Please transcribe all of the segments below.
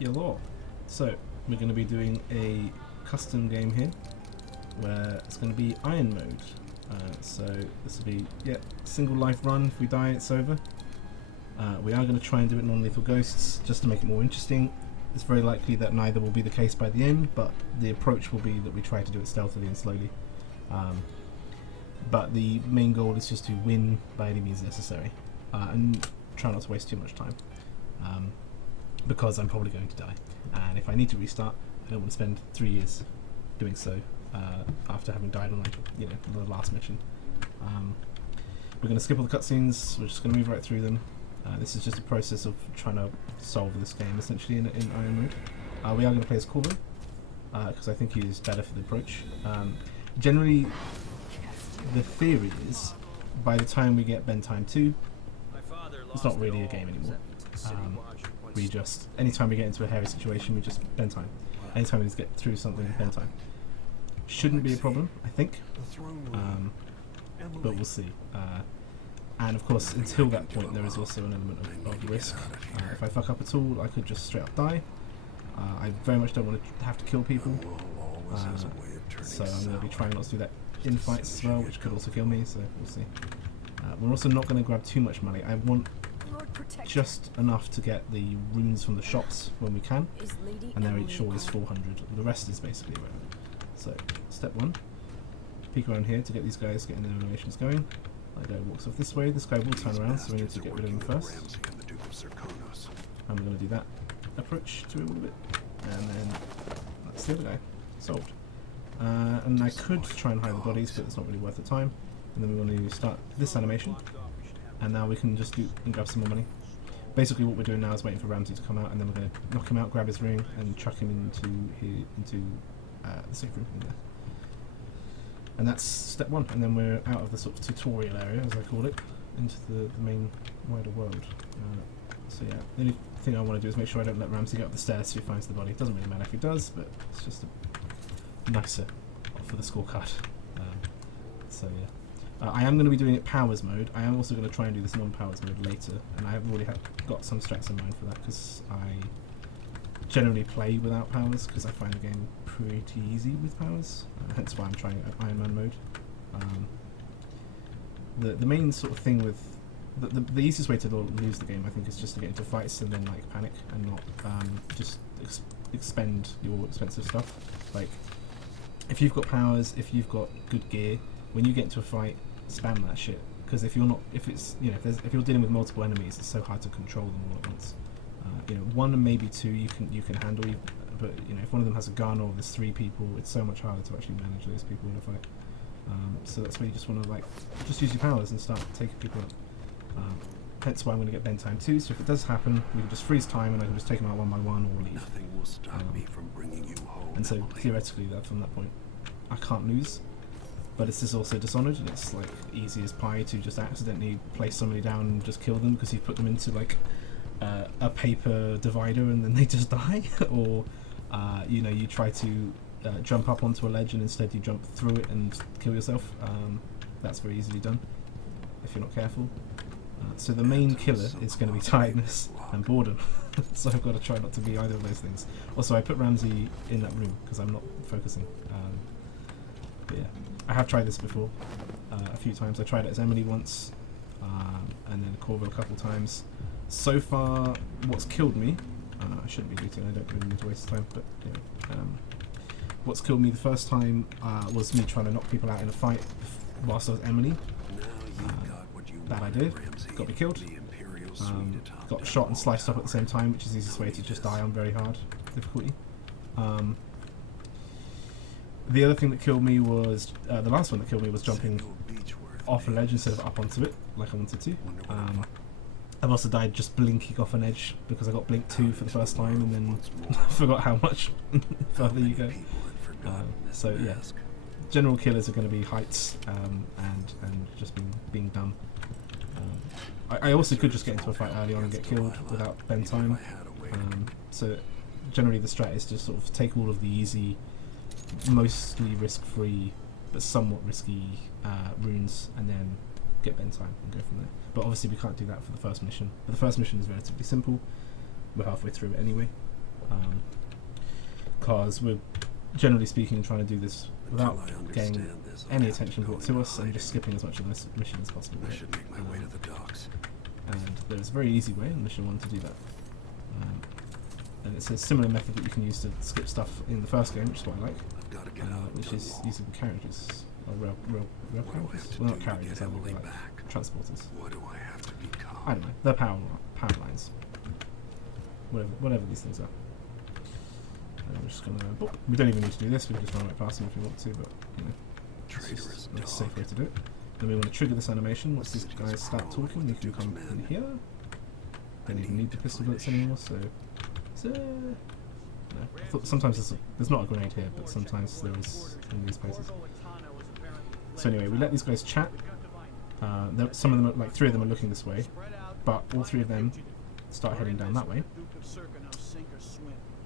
Hello. So we're going to be doing a custom game here where it's going to be iron mode. So this will be single life run. If we die, it's over. We are going to try and do it non-lethal ghosts just to make it more interesting. It's very likely that neither will be the case by the end, but the approach will be that we try to do it stealthily and slowly. But the main goal is just to win by any means necessary, and try not to waste too much time, because I'm probably going to die, and if I need to restart, I don't want to spend 3 years doing so after having died on the last mission. We're going to skip all the cutscenes. We're just going to move right through them. This is just a process of trying to solve this game essentially in iron mode. We are going to play as Corvo because I think he's better for the approach. Generally, the theory is by the time we get Ben Time 2, it's not really a game anymore. We just, anytime we get into a hairy situation, we just Ben Time. Anytime we just get through something, Ben Time. Shouldn't be a problem, I think, but we'll see. And of course, until that point, there is also an element of risk. If I fuck up at all, I could just straight up die. I very much don't want to have to kill people, so I'm going to be trying not to do that in fights as well, which could also kill me, so we'll see. We're also not going to grab too much money. I want just enough to get the runes from the shops when we can, and they're each always 400. The rest is basically rare. So, step one, peek around here to get these guys getting their animations going. That guy walks off this way. This guy will turn around, so we need to get rid of him first. And we're going to do that approach to him a little bit, and then that's the other guy. Solved. And I could try and hide the bodies, but it's not really worth the time. And then we want to start this animation, and now we can just do and grab some more money. Basically, what we're doing now is waiting for Ramsey to come out, and then we're going to knock him out, grab his ring, and chuck him into the safe room in there. And that's step one, and then we're out of the sort of tutorial area, as I call it, into the main wider world. So yeah, the only thing I want to do is make sure I don't let Ramsey get up the stairs so he finds the body. It doesn't really matter if he does, but it's just nicer for the scorecard. So yeah, I am going to be doing it powers mode. I am also going to try and do this non-powers mode later, and I have already got some strats in mind for that, because I generally play without powers because I find the game pretty easy with powers, hence why I'm trying Iron Man mode. The main sort of thing with the easiest way to lose the game, I think, is just to get into fights and then like panic and not just expend your expensive stuff. Like, if you've got powers, if you've got good gear, when you get into a fight, spam that shit, because if you're dealing with multiple enemies, it's so hard to control them all at once. One and maybe two you can handle, but if one of them has a gun or there's 3 people, it's so much harder to actually manage those people in a fight. So that's where you just want to just use your powers and start taking people out. Hence why I'm going to get Ben Time 2, so if it does happen, we can just freeze time and I can just take them out one by one or leave. Nothing will stop me from bringing you home. And so theoretically, from that point, I can't lose. But this is also Dishonored, and it's like easy as pie to just accidentally place somebody down and just kill them because you put them into like a paper divider and then they just die, or you try to jump up onto a ledge and instead you jump through it and kill yourself. That's very easily done if you're not careful. So the main killer is going to be tiredness and boredom. So I've got to try not to be either of those things. Also, I put Ramsey in that room because I'm not focusing. But yeah, I have tried this before a few times. I tried it as Emily once, and then Corvo a couple times. So far, what's killed me, I shouldn't be looting, I don't really need to waste time, but what's killed me the first time was me trying to knock people out in a fight whilst I was Emily. Bad idea, got me killed. Got shot and sliced up at the same time, which is the easiest way to just die on very hard difficulty. The other thing that killed me was, the last one that killed me was jumping off a ledge instead of up onto it, like I wanted to. I've also died just blinking off an edge because I got Blink 2 for the first time and then forgot how much further you go. So yeah, general killers are going to be heights and just being dumb. I also could just get into a fight early on and get killed without Ben Time. So generally the strat is to sort of take all of the easy, mostly risk-free but somewhat risky runes and then get Ben Time and go from there. But obviously we can't do that for the first mission. But the first mission is relatively simple. We're halfway through it anyway. because we're generally speaking trying to do this without Until I getting understand this, I any have to attention go brought into to us and just hiding. skipping as much of this mission as possible. I Right? should make my way to the docks. And there's a very easy way in mission 1 to do that. And it's a similar method that you can use to skip stuff in the first game, which is what I like, I've got to get out. which is using carriages, or rail What do I carriages. have to Well, do not to carriages, get they're more Emily like back? transporters. What do I have to become? I don't know, they're power lines. Whatever these things are. And we're just gonna. Oh, we don't even need to do this. We can just run right past them if we want to, but you know, it's Traitorous just a dog. safe way to do it. Then we want to trigger this animation. Once these guys start talking, we can come in here. Don't even need the pistol bullets anymore. So no. I thought sometimes there's not a grenade here, but sometimes there is in these places. So anyway, we let these guys chat. Some of them, like 3 of them, are looking this way, but all 3 of them start heading down that way.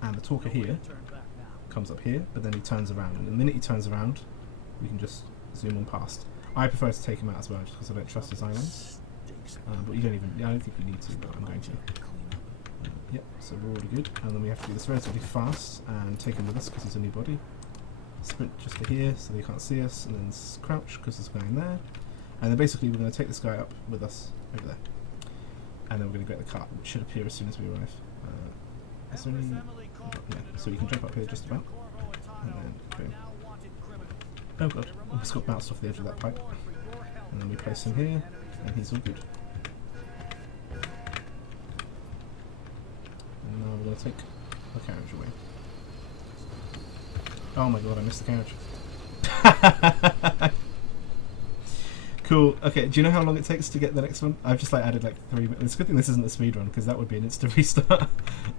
And the talker here comes up here, but then he turns around. And the minute he turns around, we can just zoom on past. I prefer to take him out as well, just because I don't trust his islands. But you don't even. I don't think we need to, but I'm going to. Yep, so we're already good. And then we have to do this relatively fast and take him with us because he's a new body. Sprint just to here so they can't see us, and then crouch because there's a guy in there. And then basically we're going to take this guy up with us over there. And then we're going to get the cart, which should appear as soon as we arrive. Is there any... Yeah, so you can jump up here just about. And then boom. Oh god, almost got bounced off the edge of that pipe. And then we place him here, and he's all good. And now we're going to take the carriage away. Oh my god, I missed the carriage. Cool. Okay, do you know how long it takes to get the next one? I've just added 3 minutes. It's a good thing this isn't a speed run because that would be an instant restart.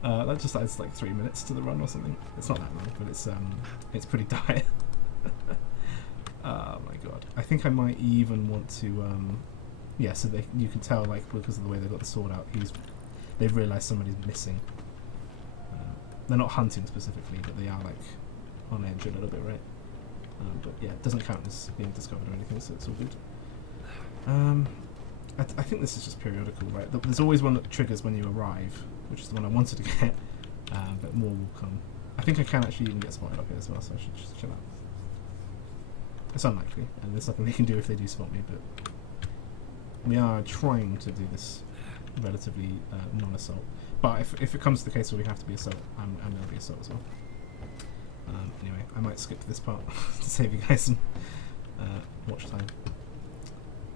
That just adds 3 minutes to the run or something. It's not that long, but it's pretty dire. Oh my god. I think I might even want to yeah, so you can tell because of the way they got the sword out, they've realised somebody's missing. They're not hunting specifically, but they are on edge a little bit, right? But yeah, it doesn't count as being discovered or anything, so it's all good. I think this is just periodical, right? There's always one that triggers when you arrive, which is the one I wanted to get, but more will come. I think I can actually even get spotted up here as well, so I should just chill out. It's unlikely, and there's nothing they can do if they do spot me, but we are trying to do this relatively non-assault. But if it comes to the case where we have to be assault, I'm going to be assault as well. Anyway, I might skip this part to save you guys some watch time.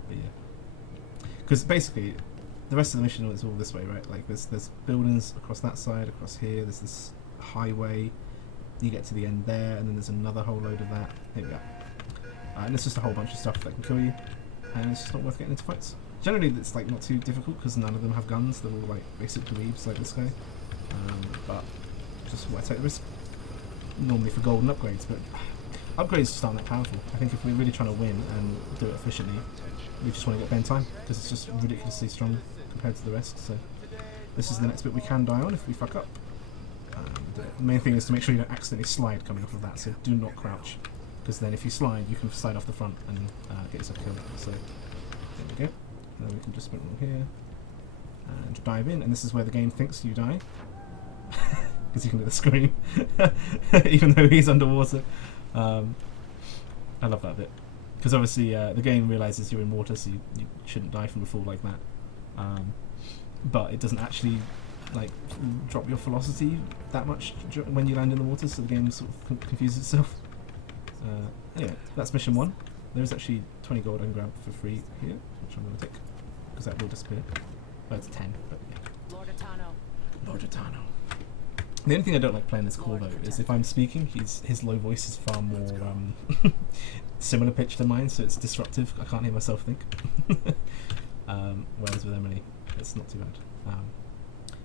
But yeah, because basically the rest of the mission is all this way, right? There's buildings across that side, across here. There's this highway. You get to the end there, and then there's another whole load of that. Here we go. And it's just a whole bunch of stuff that can kill you, and it's just not worth getting into fights. Generally, it's not too difficult because none of them have guns. They're all basic dweebs like this guy. But just why take the risk? Normally for golden upgrades, but upgrades just aren't that powerful. I think if we're really trying to win and do it efficiently, we just want to get bend time because it's just ridiculously strong compared to the rest. So this is the next bit we can die on if we fuck up. The main thing is to make sure you don't accidentally slide coming off of that, so do not crouch, because then if you slide you can slide off the front and get yourself killed. So there we go. Then we can just sprint along here and dive in, and this is where the game thinks you die. Because you can do the scream, even though he's underwater. I love that bit. Because obviously the game realises you're in water, so you shouldn't die from a fall like that. But it doesn't actually drop your velocity that much when you land in the water, so the game sort of confuses itself. Anyway, that's mission 1. There's actually 20 gold I can grab for free here, which I'm going to take, because that will disappear. Well, it's 10, but yeah. Lord Atano. The only thing I don't like playing this call though is if I'm speaking, his low voice is far more similar pitch to mine, so it's disruptive. I can't hear myself think. Whereas with Emily, it's not too bad.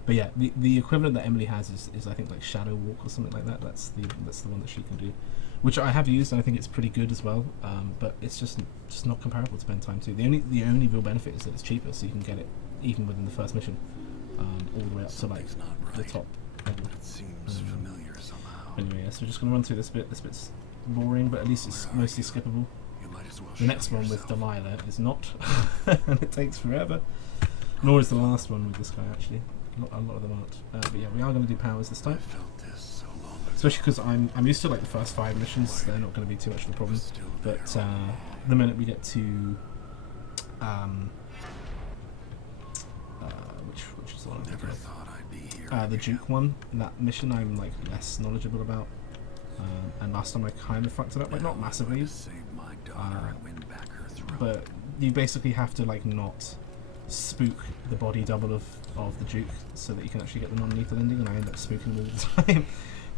But yeah, the equivalent that Emily has is I think Shadow Walk or something like that. That's the one that she can do, which I have used and I think it's pretty good as well. But it's just not comparable to Bend Time 2. The only real benefit is that it's cheaper, so you can get it even within the first mission, all the way up to the top level. It seems familiar somehow. Anyway, yeah, so we're just going to run through this bit. This bit's boring, but at least it's mostly skippable. You might as well The next one with Delilah is not, and it takes forever. Nor is the last one with this guy, actually. a lot of them aren't. But yeah, we are going to do powers this I time. felt this so long ago. Especially because I'm used to like the first 5 missions, they're not going to be too much of a problem. Still But there. the minute we get to which is the one I'm thinking Never of? thought I'd be here. The Duke one, that mission I'm like less knowledgeable about. And last time I kind of fucked it up, like not massively, To save my daughter and win back her throne. but you basically have to like not spook the body double of the Duke so that you can actually get the non-lethal ending, and I end up spooking them all the time.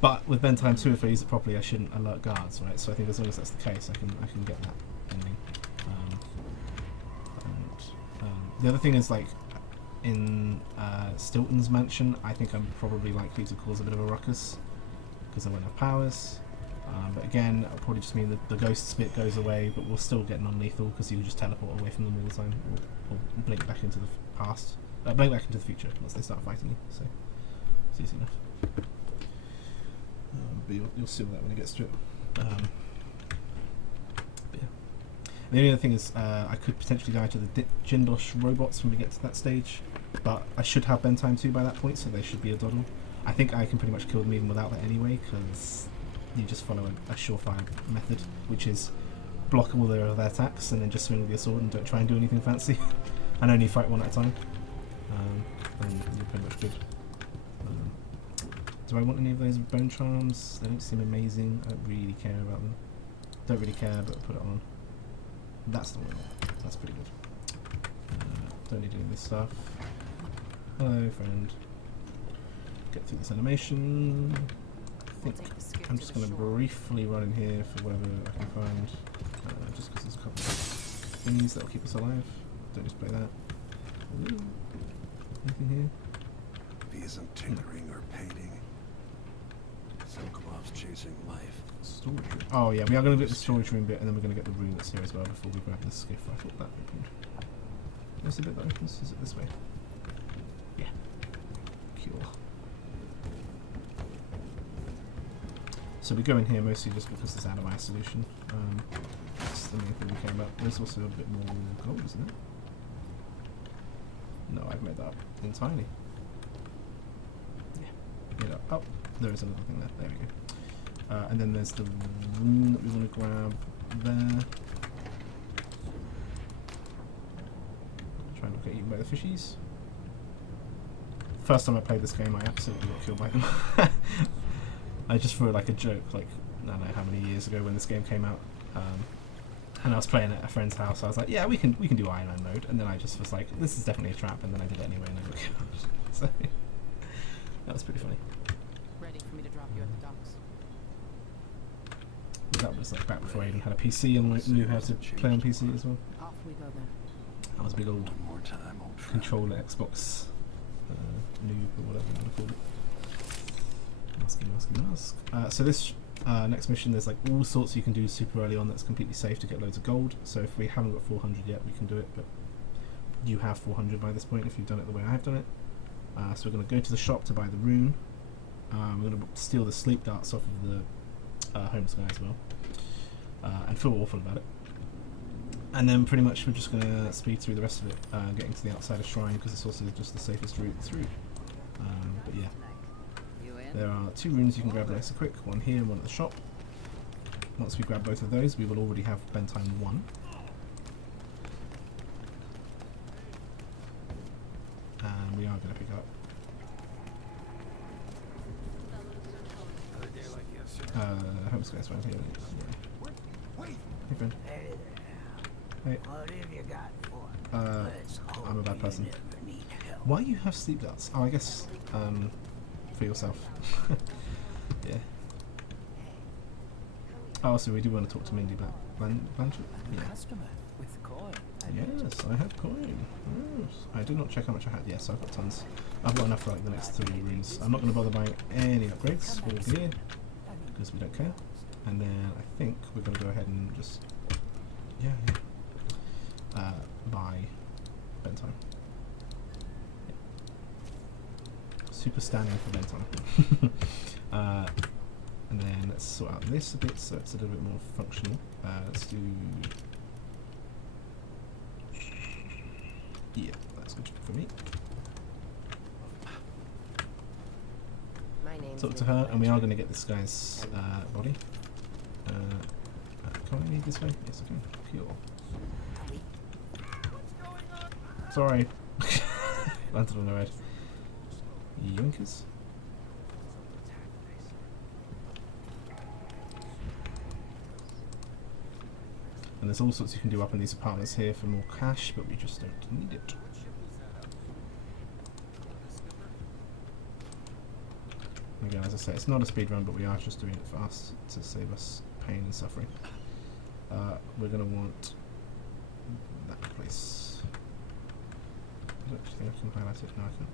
But with Ben Time 2, if I use it properly, I shouldn't alert guards, right? So I think as long as that's the case, I can get that ending. The other thing is, like, in Stilton's mansion, I think I'm probably likely to cause a bit of a ruckus because I won't have powers. But again, it'll probably just mean that the ghost bit goes away, but we'll still get non-lethal because you can just teleport away from them all the time, or blink back into the past, blink back into the future once they start fighting you. So it's easy enough. But you'll see all that when it gets to it. But yeah. The only other thing is I could potentially die to the Jindosh robots when we get to that stage, but I should have Ben Time 2 by that point, so they should be a doddle. I think I can pretty much kill them even without that anyway, because you just follow a surefire method, which is block all their other attacks and then just swing with your sword and don't try and do anything fancy, and only fight one at a time, and you're pretty much good. Do I want any of those bone charms? They don't seem amazing. I don't really care about them. Don't really care, but put it on. That's the one. That's pretty good. Don't need any of this stuff. Hello, friend. Get through this animation. I think I'm just going to briefly run in here for whatever I can find. Just because there's a couple of thingies that'll keep us alive. Don't just play that. Ooh. Anything here? If he isn't tinkering or painting, Sokolov's chasing life. Storage room. Oh yeah, we are going to get the storage room bit, and then we're going to get the room that's here as well before we grab the skiff. I thought that opened. Where's the bit that opens? Is it this way? Yeah. Cool. So we go in here mostly just because it's out of my solution. That's the main thing we care about. There's also a bit more gold, isn't it? No, I've made that up entirely. Yeah. Oh, there is another thing there. There we go. And then there's the room that we want to grab there. Try and not get eaten by the fishies. First time I played this game, I absolutely got killed by them. I just for like a joke, like I don't know how many years ago when this game came out, and I was playing at a friend's house. I was like, yeah, we can do Iron Man mode, and then I just was like, this is definitely a trap, and then I did it anyway, and I got killed. So that was pretty funny. Ready for me to drop you at the docks. That was like back before I even had a PC and like, knew how to play on PC as well. Off we go then. I was a big old One more time, old friend. controller Xbox noob or whatever you want to call it. Mask. So this next mission, there's like all sorts you can do super early on that's completely safe to get loads of gold. So if we haven't got 400 yet, we can do it, but you have 400 by this point if you've done it the way I've done it. So we're going to go to the shop to buy the rune. We're going to steal the sleep darts off of the homeless guy as well, and feel awful about it. And then pretty much we're just going to speed through the rest of it, getting to the outside of Shrine because it's also just the safest route through. But yeah, there are 2 runes you can grab nice and quick, one here and one at the shop. Once we grab both of those, we will already have Ben Time 1. And we are going to pick up homeless guys around here. Yeah. Hey friend. Hey. What have you got for me? Let's hope I'm a bad you person. never need help. Why you have sleep darts? Oh, I guess for yourself. Yeah. Oh, so we do want to talk to Mindy Blanchard? Yeah. Customer with coin. Yes, I have coin. Yes. I did not check how much I had. Yes, I've got tons. I've got enough for like the next 3 rooms. I'm not going to bother buying any upgrades for here because we don't care. And then I think we're going to go ahead and just buy Ben Time. Yeah. Super standing for Ben Time. And then let's sort out this a bit so it's a little bit more functional. Let's do... Yeah, that's good for me. talk to her, and we are going to get this guy's body. Can I lead this way? Yes, I can. Cool. Sorry. Landed on the red. Yoinkers. And there's all sorts you can do up in these apartments here for more cash, but we just don't need it. Again, as I say, it's not a speed run, but we are just doing it fast to save us pain and suffering. We're going to want that place. I don't actually think I can highlight it. No, I can't.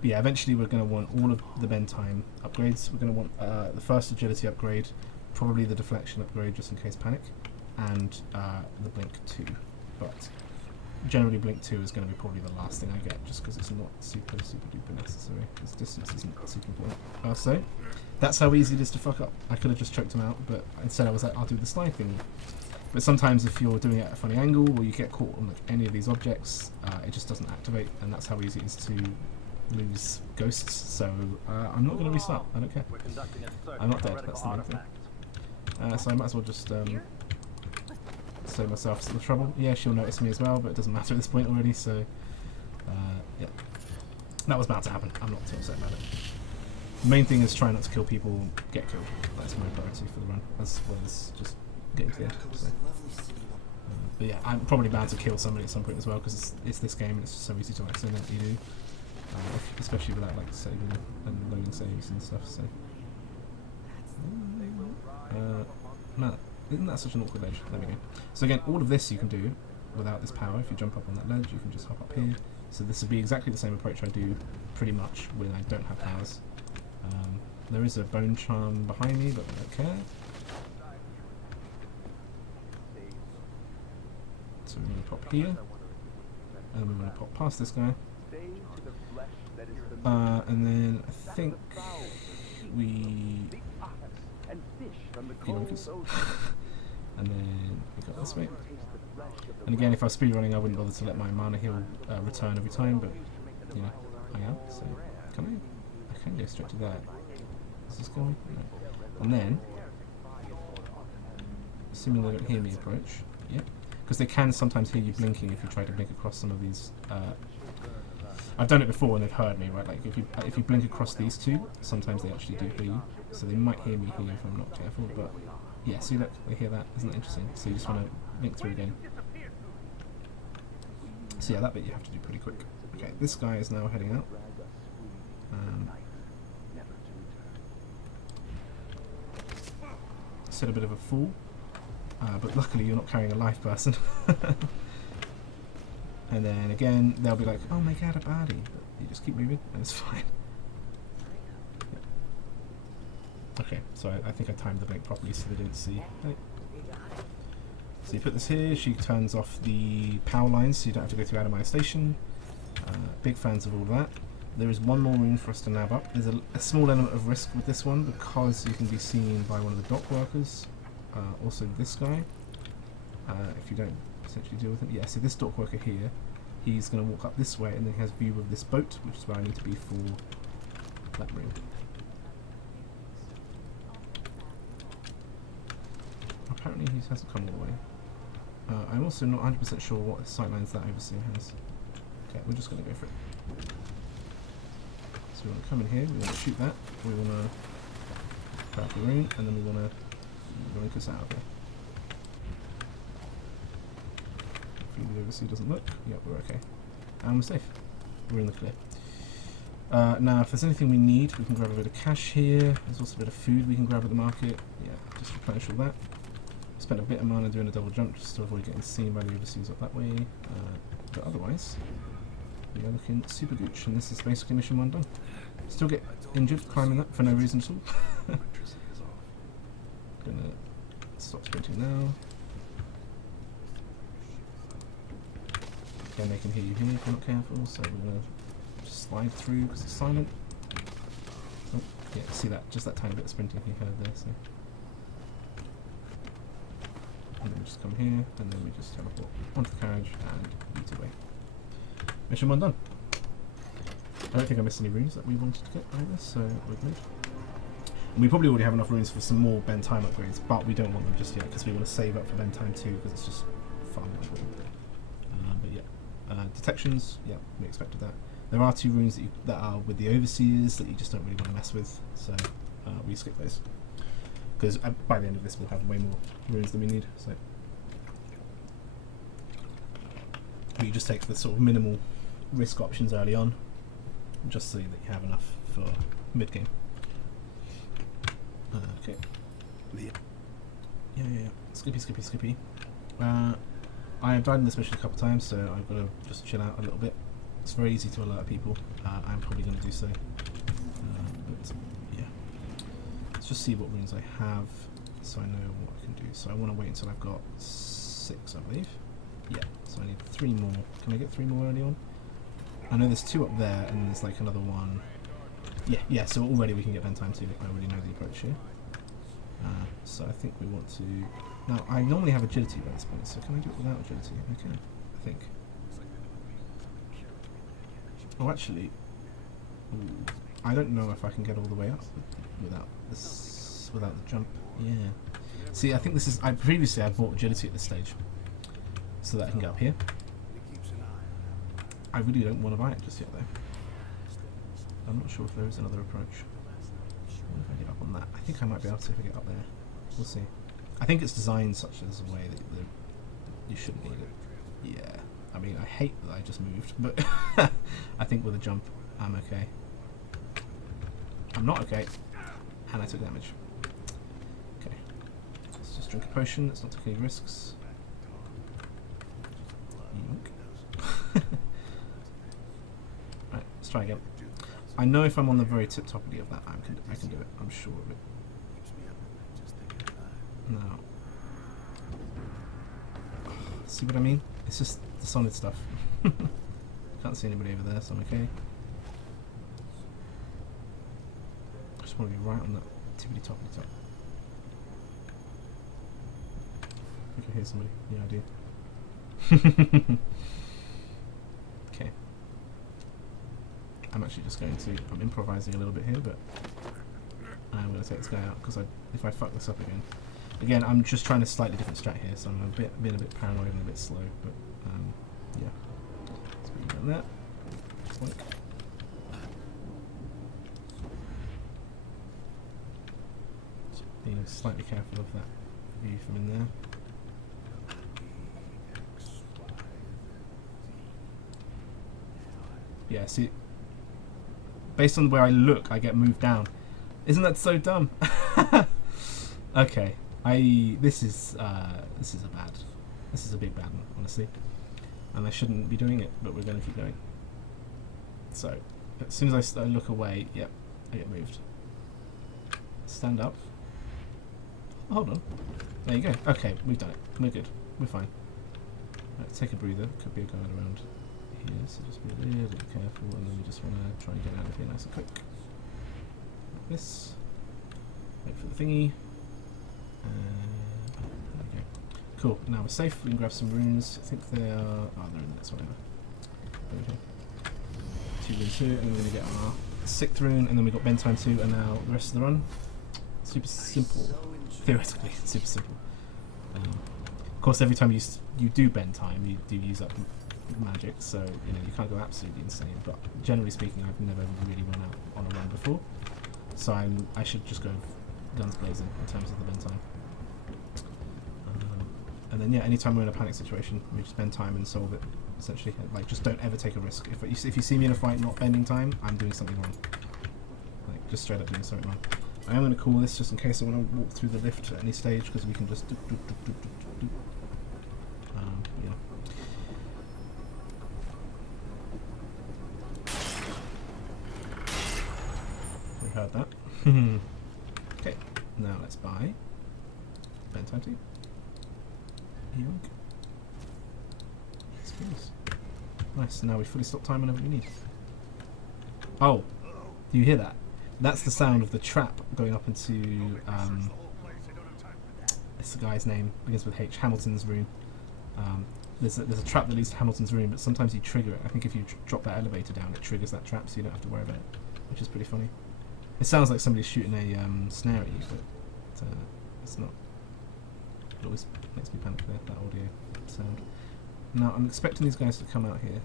But yeah, eventually we're going to want all of the bend time upgrades. We're going to want the first agility upgrade, probably the deflection upgrade just in case panic, and the blink 2. But generally blink 2 is going to be probably the last thing I get, just because it's not super duper necessary, because distance isn't super important. So that's how easy it is to fuck up. I could have just choked him out, but instead I was like, I'll do the slide thing. But sometimes if you're doing it at a funny angle, or you get caught on like any of these objects, it just doesn't activate, and that's how easy it is to lose ghosts. So I'm not going to restart, I don't care. I'm not dead, that's the main thing. So I might as well just save myself some trouble. Yeah, she'll notice me as well, but it doesn't matter at this point already, so yeah. That was about to happen. I'm not too upset about it. The main thing is try not to kill people, get killed. That's my priority for the run, as well as just getting to the end. So. But yeah, I'm probably bound to kill somebody at some point as well, because it's this game and it's just so easy to accidentally do. Especially without like saving and loading saves and stuff, so. Man, isn't that such an awkward ledge? There we go. So again, all of this you can do without this power. If you jump up on that ledge, you can just hop up here. So this would be exactly the same approach I do pretty much when I don't have powers. There is a bone charm behind me, but I don't care. So we're going to pop here, and we're going to pop past this guy. And then I think we... and then we go this way. And again, if I was speedrunning, I wouldn't bother to let my mana heal return every time, but you know, I am. So can I can go straight to that. Is this going? No. And then, assuming they don't hear me approach, yeah, because they can sometimes hear you blinking if you try to blink across some of these. I've done it before and they've heard me, right? Like if you blink across these two, sometimes they actually do hear you. So they might hear me here if I'm not careful, but yeah, see look, they hear that. Isn't that interesting? So you just want to blink through again. So yeah, that bit you have to do pretty quick. Okay, this guy is now heading out. Still a bit of a fool, but luckily you're not carrying a live person. And then again, they'll be like, oh my god, a body. But you just keep moving, and it's fine. Yeah. Okay, so I think I timed the blink properly so they didn't see. Right. So you put this here, she turns off the power lines so you don't have to go through Atomized Station. Big fans of all of that. There is one more room for us to nab up. There's a small element of risk with this one because you can be seen by one of the dock workers. Also this guy, if you don't essentially deal with him. Yeah, so this dock worker here, he's going to walk up this way and then he has view of this boat, which is where I need to be for that room. Apparently he hasn't come all the way. I'm also not 100% sure what sightlines that overseer has. Okay, we're just going to go for it. So we want to come in here, we want to shoot that, we want to grab the room, and then we want to link us out of there. Hopefully the overseer doesn't look. Yep, we're okay. And we're safe. We're in the clear. Now, if there's anything we need, we can grab a bit of cash here. There's also a bit of food we can grab at the market. Yeah, just replenish all that. Spent a bit of mana doing a double jump just to avoid getting seen by the overseers up that way. But otherwise, we are looking super gooch, and this is basically mission 1 done. Still get injured climbing that for no reason at all. Gonna stop sprinting now. Again, they can hear you here if you're not careful, so we're gonna just slide through because it's silent. Oh, yeah, see that, just that tiny bit of sprinting he heard there, so. And then we just come here, and then we just teleport onto the carriage and eat away. Mission 1 done. I don't think I missed any runes that we wanted to get out of this, so we're good. And we probably already have enough runes for some more bend time upgrades, but we don't want them just yet because we want to save up for bend time too because it's just fun. But yeah, detections. Yeah, we expected that. There are 2 runes that are with the overseers that you just don't really want to mess with, so we skip those because by the end of this we'll have way more runes than we need. So you just take the sort of minimal risk options early on, just so that you have enough for mid game. Okay. Yeah. Skippy. I have died in this mission a couple of times, so I've got to just chill out a little bit. It's very easy to alert people. I'm probably going to do so. But yeah, let's just see what runes I have, so I know what I can do. So I want to wait until I've got 6, I believe. Yeah. So I need 3 more. Can I get 3 more early on? I know there's 2 up there, and there's like another one. Yeah, so already we can get bend time too. I already know the approach here. So I think we want to... Now, I normally have agility by this point, so can I do it without agility? Okay, I think. Oh, actually... Ooh, I don't know if I can get all the way up without the jump. Yeah. See, I think this is... Previously I bought agility at this stage, so that I can get up here. I really don't want to buy it just yet, though. I'm not sure if there is another approach. What if I get up on that? I think I might be able to if I get up there. We'll see. I think it's designed such as a way that you shouldn't need it. Yeah. I mean, I hate that I just moved, but I think with a jump, I'm okay. I'm not okay, and I took damage. Okay. Let's just drink a potion. Let's not take any risks. Right, let's try again. I know if I'm on the very tip-toppity of that, I can do it. I'm sure of it. Now, see what I mean? It's just the solid stuff. Can't see anybody over there, so I'm okay. I just want to be right on that tippity-toppity top. I think I hear somebody. Yeah, I do. Okay. I'm actually just going to... I'm improvising a little bit here, but I'm going to take this guy out because if I fuck this up again... Again, I'm just trying a slightly different strat here, so I'm being a bit paranoid and a bit slow, but yeah. Let's put you down there. Just like. Just being slightly careful of that view from in there. Yeah, see, based on where I look, I get moved down. Isn't that so dumb? Okay, this is a big bad one, honestly, and I shouldn't be doing it, but we're going to keep going. So, as soon as I look away, yep, I get moved. Stand up. Hold on. There you go. Okay, we've done it. We're good. We're fine. Right, take a breather. Could be a guard around here, so just be a little bit careful, and then we just want to try and get out of here nice and quick. Like this. Wait for the thingy. There we go. Cool. Now we're safe. We can grab some runes. I think they are... Oh, they're in the next one. There we go. 2 runes here, and then we're going to get our 6th rune, and then we've got bend time 2, and now the rest of the run. Super simple. Theoretically, super simple. Of course, every time you do bend time, you do use up magic, so you can't go absolutely insane. But generally speaking, I've never really run out on a run before, so I should just go guns blazing in terms of the bend time. And then yeah, anytime we're in a panic situation, we just bend time and solve it. Essentially, like just don't ever take a risk. If you see me in a fight not bending time, I'm doing something wrong. Like just straight up doing something wrong. I am going to call this just in case I want to walk through the lift at any stage, because we can just do. Yeah. We heard that. Okay, now let's buy bend time 2. Yoink. Skills. Nice, now we fully stop time whenever we need. Oh, do you hear that? That's the sound of the trap going up into, it's the guy's name, begins with H, Hamilton's room. there's a trap that leads to Hamilton's room, but sometimes you trigger it. I think if you drop that elevator down, it triggers that trap, so you don't have to worry about it, which is pretty funny. It sounds like somebody's shooting a snare at you, but it's not. It always makes me panic there, that audio sound. Now, I'm expecting these guys to come out here.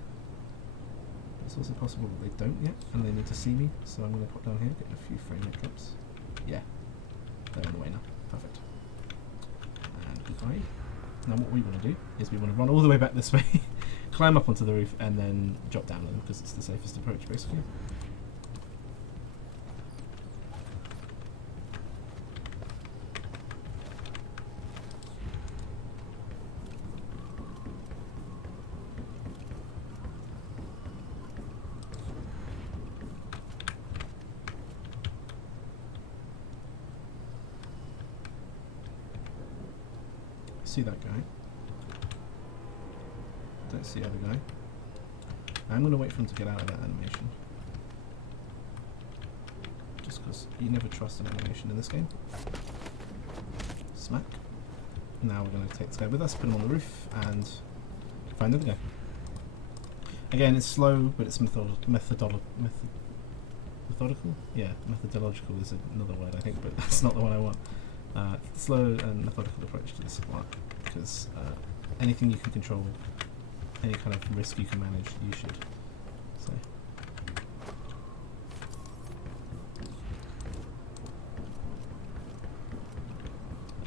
It's also possible that they don't yet, and they need to see me, so I'm going to pop down here, get a few frame rate drops. Yeah, they're on the way now. Perfect. And goodbye. Now what we want to do is we want to run all the way back this way, climb up onto the roof, and then drop down on them, because it's the safest approach, basically. See that guy. Don't see the other guy. I'm going to wait for him to get out of that animation. Just because you never trust an animation in this game. Smack. Now we're going to take this guy with us, put him on the roof, and find the other guy. Again, it's slow, but it's methodical? Yeah, methodological is another word, I think, but that's not the one I want. Slow and methodical approach to this part, because anything you can control, any kind of risk you can manage, you should. So.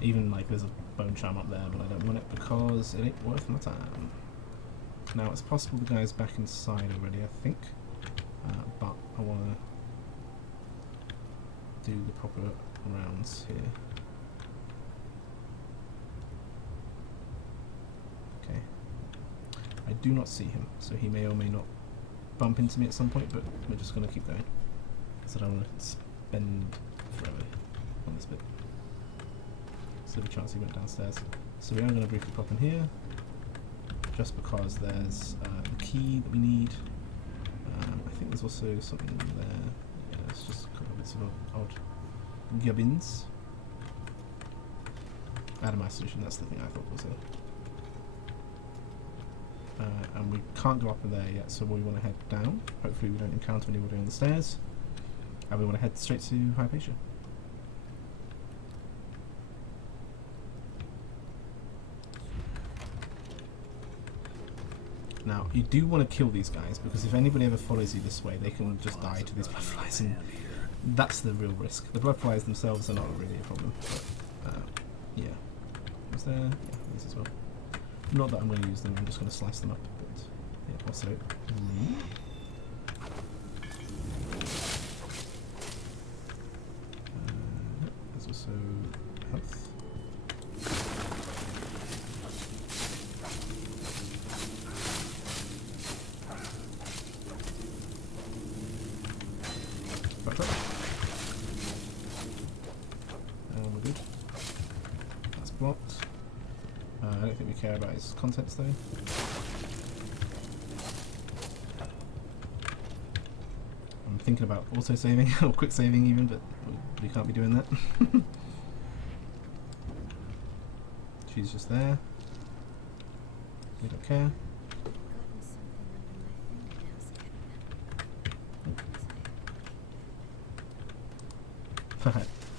Even like there's a bone charm up there, but I don't want it because it ain't worth my time. Now it's possible the guy's back inside already, I think, but I want to do the proper rounds here. I do not see him, so he may or may not bump into me at some point, but we're just going to keep going. So I don't want to spend forever on this bit. So the chance he went downstairs. So we are going to briefly pop in here, just because there's the key that we need. I think there's also something there. Yeah, it's just a couple of bits of odd gubbins. Atomize solution, that's the thing I thought was here. And we can't go up in there yet, so we want to head down. Hopefully we don't encounter anybody on the stairs. And we want to head straight to Hypatia. Now, you do want to kill these guys, because if anybody ever follows you this way, they can just die to these bloodflies, and that's the real risk. The bloodflies themselves are not really a problem, but yeah. Was there? Yeah, these as well. Not that I'm going to use them, I'm just going to slice them up, but yeah, also there's also health. And we're good. That's blocked. I don't think we care about his contents though. I'm thinking about auto-saving, or quick saving even, but we can't be doing that. She's just there. We don't care.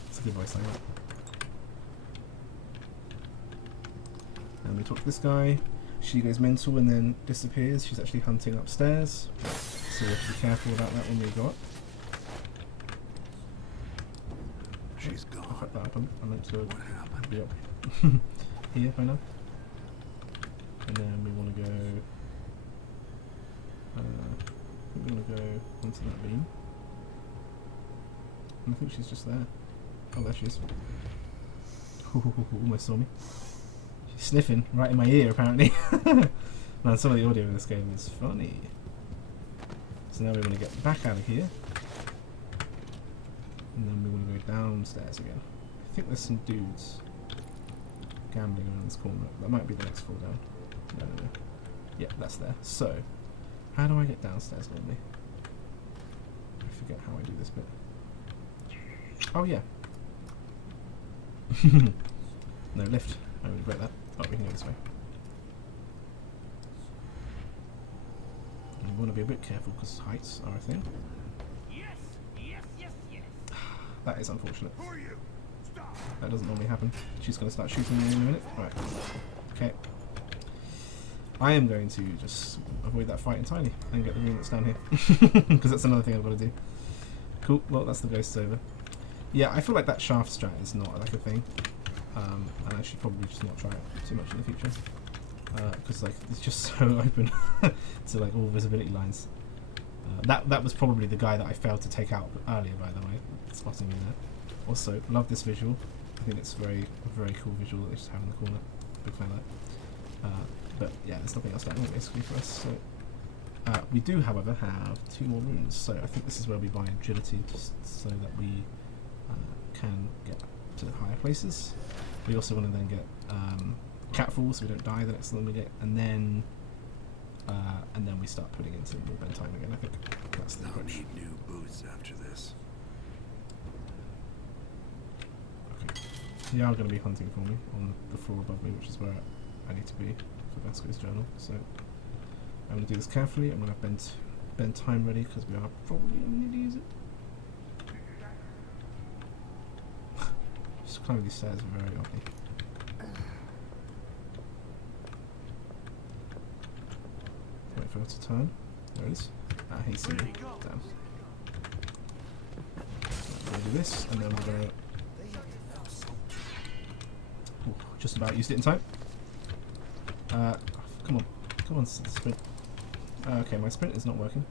It's a good voice like that. And we talk to this guy. She goes mental and then disappears. She's actually hunting upstairs, so we have to be careful about that when we go up. She's gone. I fucked that up. I meant to What happened? be up here by now. And then we want to go. I think we want to go onto that beam. And I think she's just there. Oh, there she is. Almost saw me. She's sniffing right in my ear, apparently. Man, some of the audio in this game is funny. So now we want to get back out of here. And then we want to go downstairs again. I think there's some dudes gambling around this corner. That might be the next floor down. No. Yeah, that's there. So, how do I get downstairs normally? I forget how I do this bit. Oh yeah. No, lift. I would regret that. Oh, we can go this way. want to be a bit careful because heights are a thing. Yes, yes, yes, yes. That is unfortunate. Who are you? Stop! That doesn't normally happen. She's going to start shooting me in a minute. Right. Okay. I am going to just avoid that fight entirely and get the room that's down here. Because that's another thing I've got to do. Cool. Well, that's the ghosts over. Yeah, I feel like that shaft strat is not like a thing. And I should probably just not try it too much in the future. Because like it's just so open to like all visibility lines. That was probably the guy that I failed to take out earlier, by the way, spotting me there. Also, love this visual. I think it's a very cool visual that they just have in the corner. Big fan of that. But yeah, there's nothing else down here basically for us. So we do, however, have 2 more rooms. So I think this is where we buy agility, just so that we can get to higher places. We also want to then get catfall, so we don't die the next one we get, and then we start putting into more bend time again. I think that's the I'll approach. need new boots after this. Okay. They are going to be hunting for me on the floor above me, which is where I need to be for Vasco's journal. So I'm going to do this carefully. I'm going to have bend time ready because we are probably going to need to use it. Just climbing these stairs very oddly. Wait for it to turn. There it is. Ah, he's seen me. Damn. We're going to do this, and then we're going to... just about used it in time. Come on. Come on, sprint. Okay, my sprint is not working.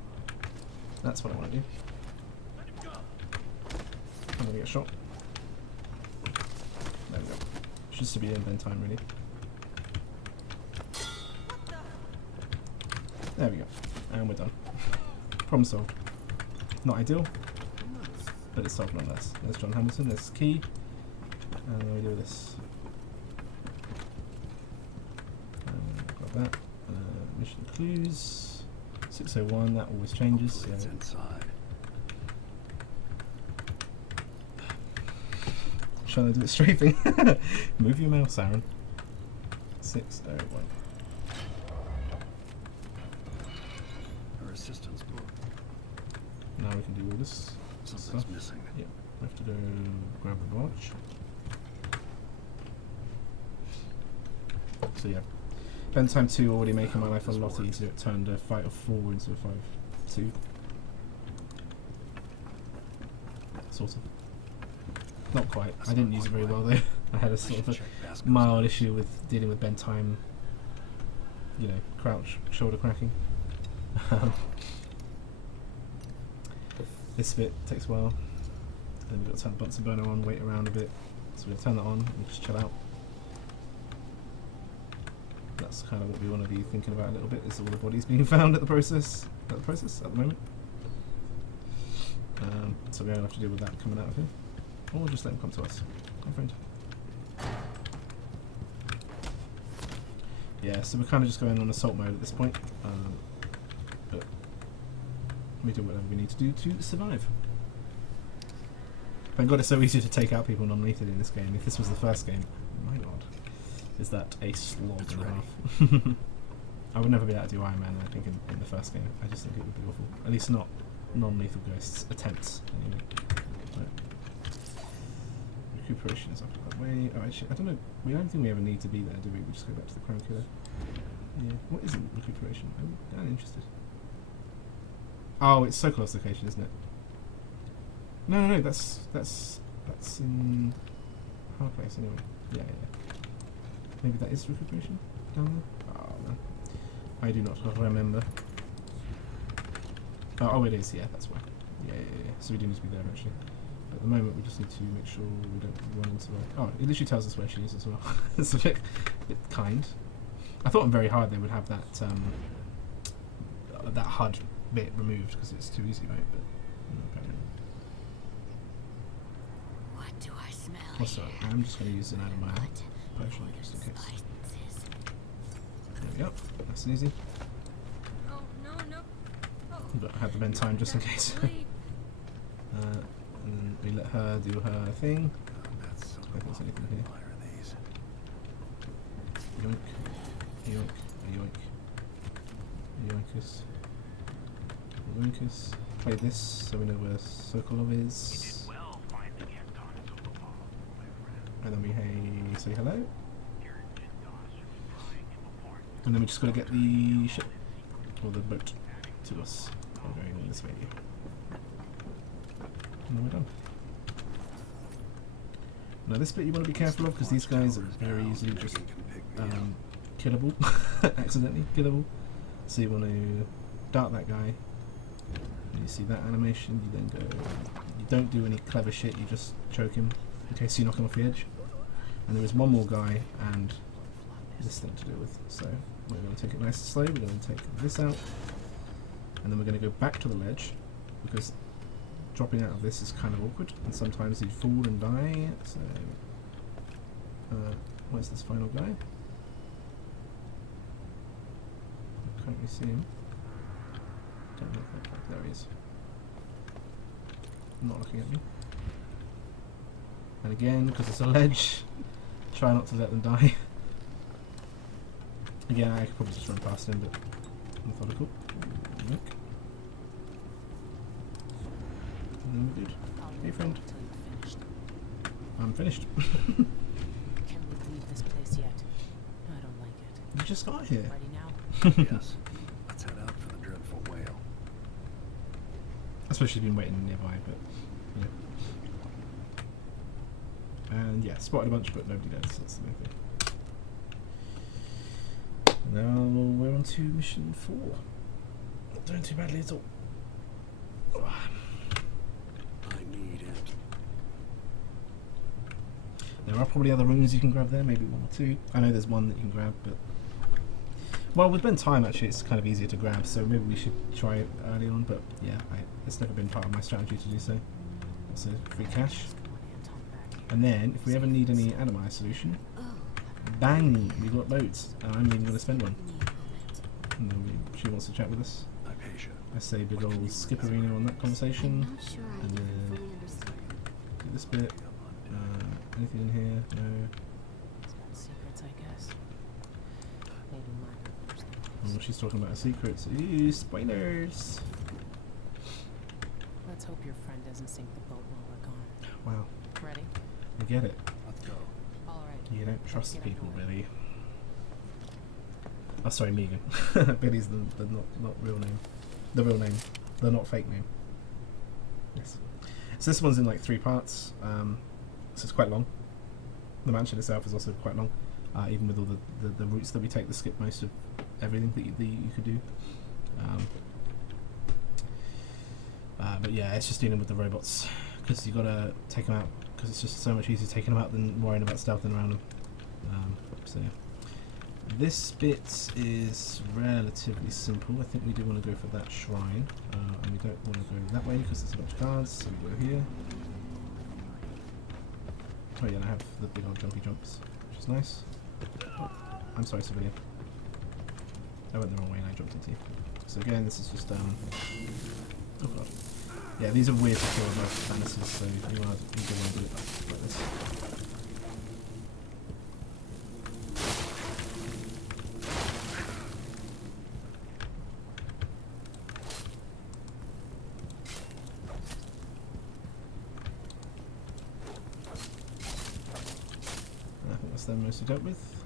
That's what I want to do. I'm going to get shot. There we go. Just to be in bend time, really. There we go. And we're done. Problem solved. Not ideal, but it's solved nonetheless. There's John Hamilton, there's key. And then we do this. Got that. Mission clues. 601, that always changes. So. It's inside. Trying to do it strafing. Move your mouse, Aaron. 601. Her assistant's book. Now we can do all this Something's stuff. missing. Yeah, we have to go grab the watch. So yeah, bend time 2 already making my life a lot easier. It turned a fight of 4 into a 5-2. Sort of. Not quite. I didn't use it very well though. I had a sort of a mild issue with dealing with bend time. You know, crouch, shoulder cracking. This bit takes a while. And then we've got to turn the Bunsen burner on, wait around a bit. So we'll turn that on and just chill out. That's kind of what we want to be thinking about a little bit, is all the bodies being found at the moment. So we don't have to deal with that coming out of him. Or just let him come to us. My friend. Yeah, so we're kind of just going on assault mode at this point. But we do whatever we need to do to survive. Thank God it's so easy to take out people non-lethally in this game. If this was the first game, my God, is that a slog and a half. I would never be able to do Iron Man, I think, in the first game. I just think it would be awful. At least not non-lethal ghosts attempts, anyway. Right. Recuperation is up that way. Oh, actually, I don't know. We don't think we ever need to be there, do we? We just go back to the Crown Killer. Yeah. What is recuperation? I'm kind of interested. Oh, it's Sokolov's location, isn't it? No, that's in hard place anyway. Yeah. Maybe that is recuperation down there. Oh man, I do not remember. Oh, it is. Yeah, that's why. Yeah. So we do need to be there actually. At the moment, we just need to make sure we don't run into her. Oh, it literally tells us where she is as well. It's a bit kind. I thought on very hard they would have that that HUD bit removed because it's too easy, right? But no, apparently. What do I smell? Also, I'm just going to use an Adamile potion just in case. There we go. Nice and easy. Oh, no. Oh. But I have the bend time just in case. And then we let her do her thing. That's so I think there's anything here. fire these. Yoink. Yoink. Yoink. Yoinkus. Lucas. Play this so we know where Sokolov is. Well, finding Anton Sokolov, my friend. And then we say hello. Your DOS prying him apart. And then we just gotta get the ship, or the boat, to us. We're going in this way. And then we're done. Now this bit you want to be careful of, because these guys are very easily just killable, accidentally killable. So you want to dart that guy. And you see that animation, you then go, you don't do any clever shit, you just choke him in case you knock him off the edge. And there is one more guy and this thing to deal with. So we're going to take it nice and slow, we're going to take this out. And then we're going to go back to the ledge, because dropping out of this is kind of awkward, and sometimes you fall and die. So, where's this final guy? Can't really see him. Don't look like there he is. Not looking at me. And again, because it's a ledge, try not to let them die. Again, I could probably just run past him, but methodical. Look. And then we're good. Hey friend. I'm finished. Can we leave this place yet? I don't like it. You just got here. Ready now? Yes. Let's head out for the dreadful whale. I suppose she's been waiting nearby, but yeah. And yeah, spotted a bunch, but nobody does. That's the main thing. Now we're on to mission 4. Not doing too badly at all. I need it. There are probably other rooms you can grab there, maybe 1 or 2. I know there's one that you can grab, but well, with Ben time actually it's kind of easier to grab, so maybe we should try it early on. But yeah, it's never been part of my strategy to do so. That's a free cash. And then if we ever need any Atomized solution, bang, we got loads. And I'm even going to spend one. And then she wants to chat with us. Hypatia. I say big old skipperino on that conversation. I'm not sure I And can then fully understand. do this bit. Anything in here? No. It's got secrets, I guess. Maybe mine are worse than Oh, yours. she's talking about her secrets. Ooh, spoilers! Let's hope your friend doesn't sink the boat while we're gone. Wow, Ready? I get it. Let's go. All right. You don't trust get people, underway. Billy. Oh, sorry, Megan. Billy's the not real name. The real name. The not fake name. Yes. So this one's in like 3 parts. So it's quite long. The mansion itself is also quite long. Even with all the routes that we take to skip most of everything that you could do. But yeah, it's just dealing with the robots. Because you got to take them out. Because it's just so much easier taking them out than worrying about stealthing around them. So yeah. This bit is relatively simple. I think we do want to go for that shrine. And we don't want to go that way because there's a bunch of guards. So we go here. Oh yeah, and I have the big old jumpy jumps, which is nice. Oh, I'm sorry, civilian. I went the wrong way and I jumped into you. So again, this is just oh god. Yeah, these are weird to kill about fantasies, so you do want to do it like this. I think that's them mostly dealt with.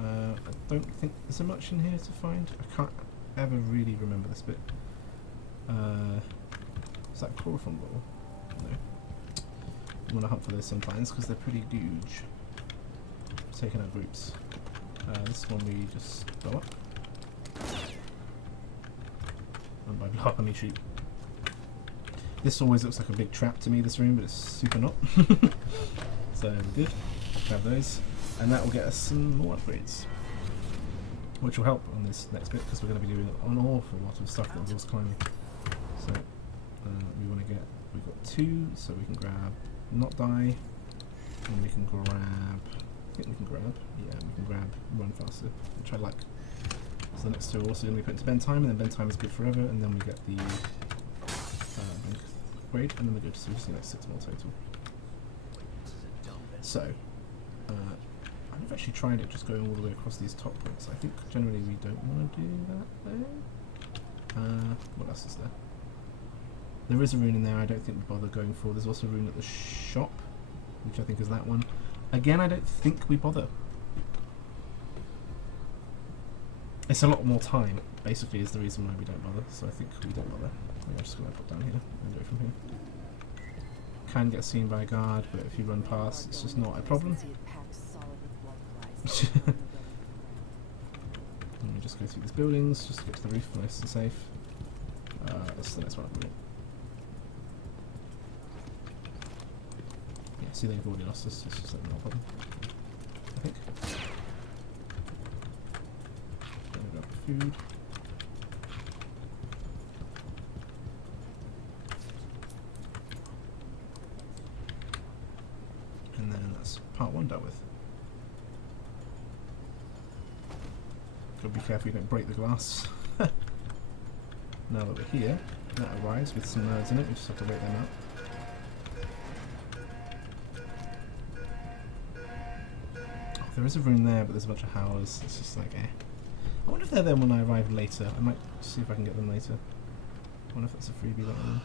I don't think there's so much in here to find. I can't ever really remember this bit. Is that a chloroform bottle? No. I'm gonna hunt for those sometimes because they're pretty huge. Taking out groups. This one we just blow up. And by blow up I mean shoot. This always looks like a big trap to me, this room, but it's super not. So we're good. Grab those. And that will get us some more upgrades. Which will help on this next bit because we're going to be doing an awful lot of stuff that involves climbing. So we want to get, we've got 2, so we can grab not die, and we can grab, I think we can grab, yeah, we can grab run faster, which I like. So the next 2 are also going to be put into bend time, and then bend time is good forever, and then we get the upgrade, and then we're good, so we just need like 6 more total. So, I've never actually tried it just going all the way across these top points. I think generally we don't want to do that though. What else is there? There is a rune in there I don't think we bother going for. There's also a rune at the shop, which I think is that one. Again, I don't think we bother. It's a lot more time, basically, is the reason why we don't bother, so I think we don't bother. I'm just going to put down here and go from here. Can get seen by a guard, but if you run past, it's just not a problem. Let me just go through these buildings, just to get to the roof, nice and safe. That's the next one up. Yeah, see, they've already lost us, it's just like no problem. I think. Gonna grab the food. And then that's part 1 dealt with. Gotta be careful you don't break the glass. Now that we're here, that arrives with some nerds in it, we just have to wait them out. Oh, there is a room there, but there's a bunch of howlers. It's just like, eh. I wonder if they're there when I arrive later. I might see if I can get them later. I wonder if that's a freebie, that one.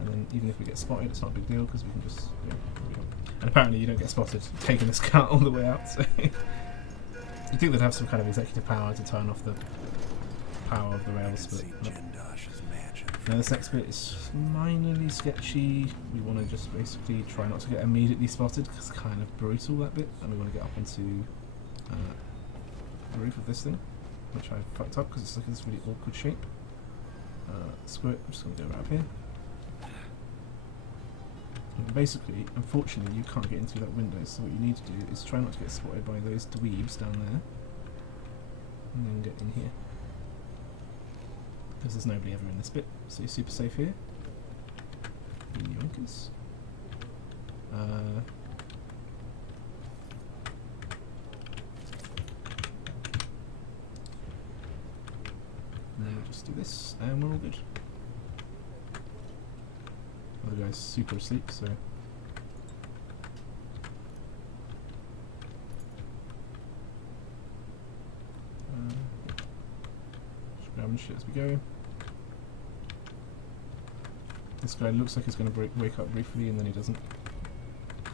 And then even if we get spotted, it's not a big deal because we can just, yeah, there we go. And apparently you don't get spotted taking this cut all the way out, so you'd think they'd have some kind of executive power to turn off the power of the rails, but no. Now this next bit is minorly sketchy. We want to just basically try not to get immediately spotted because it's kind of brutal, that bit, and we want to get up into the roof of this thing, which I fucked up because it's like this really awkward shape. Screw it, I'm just going to go right up here. And basically, unfortunately, you can't get in through that window, so what you need to do is try not to get spotted by those dweebs down there, and then get in here. Because there's nobody ever in this bit, so you're super safe here. Yoinkers. And then we'll just do this, and we're all good. Other guy's super asleep, so just grabbing shit as we go. This guy looks like he's going to wake up briefly, and then he doesn't.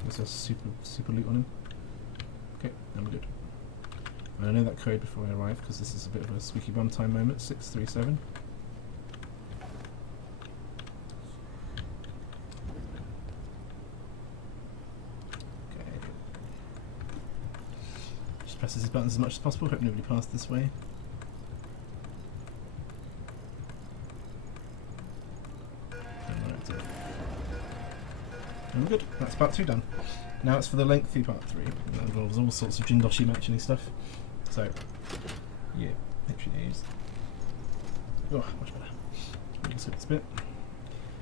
There's a super loot on him. Okay, then we're good. And I know that code before I arrive because this is a bit of a squeaky bum time moment. 637. Presses his buttons as much as possible, hope nobody passed this way. And we're good, that's part 2 done. Now it's for the lengthy part 3, that involves all sorts of Jindoshi matching stuff. So, yeah, HUDs. Oh, much better. Let's skip this bit.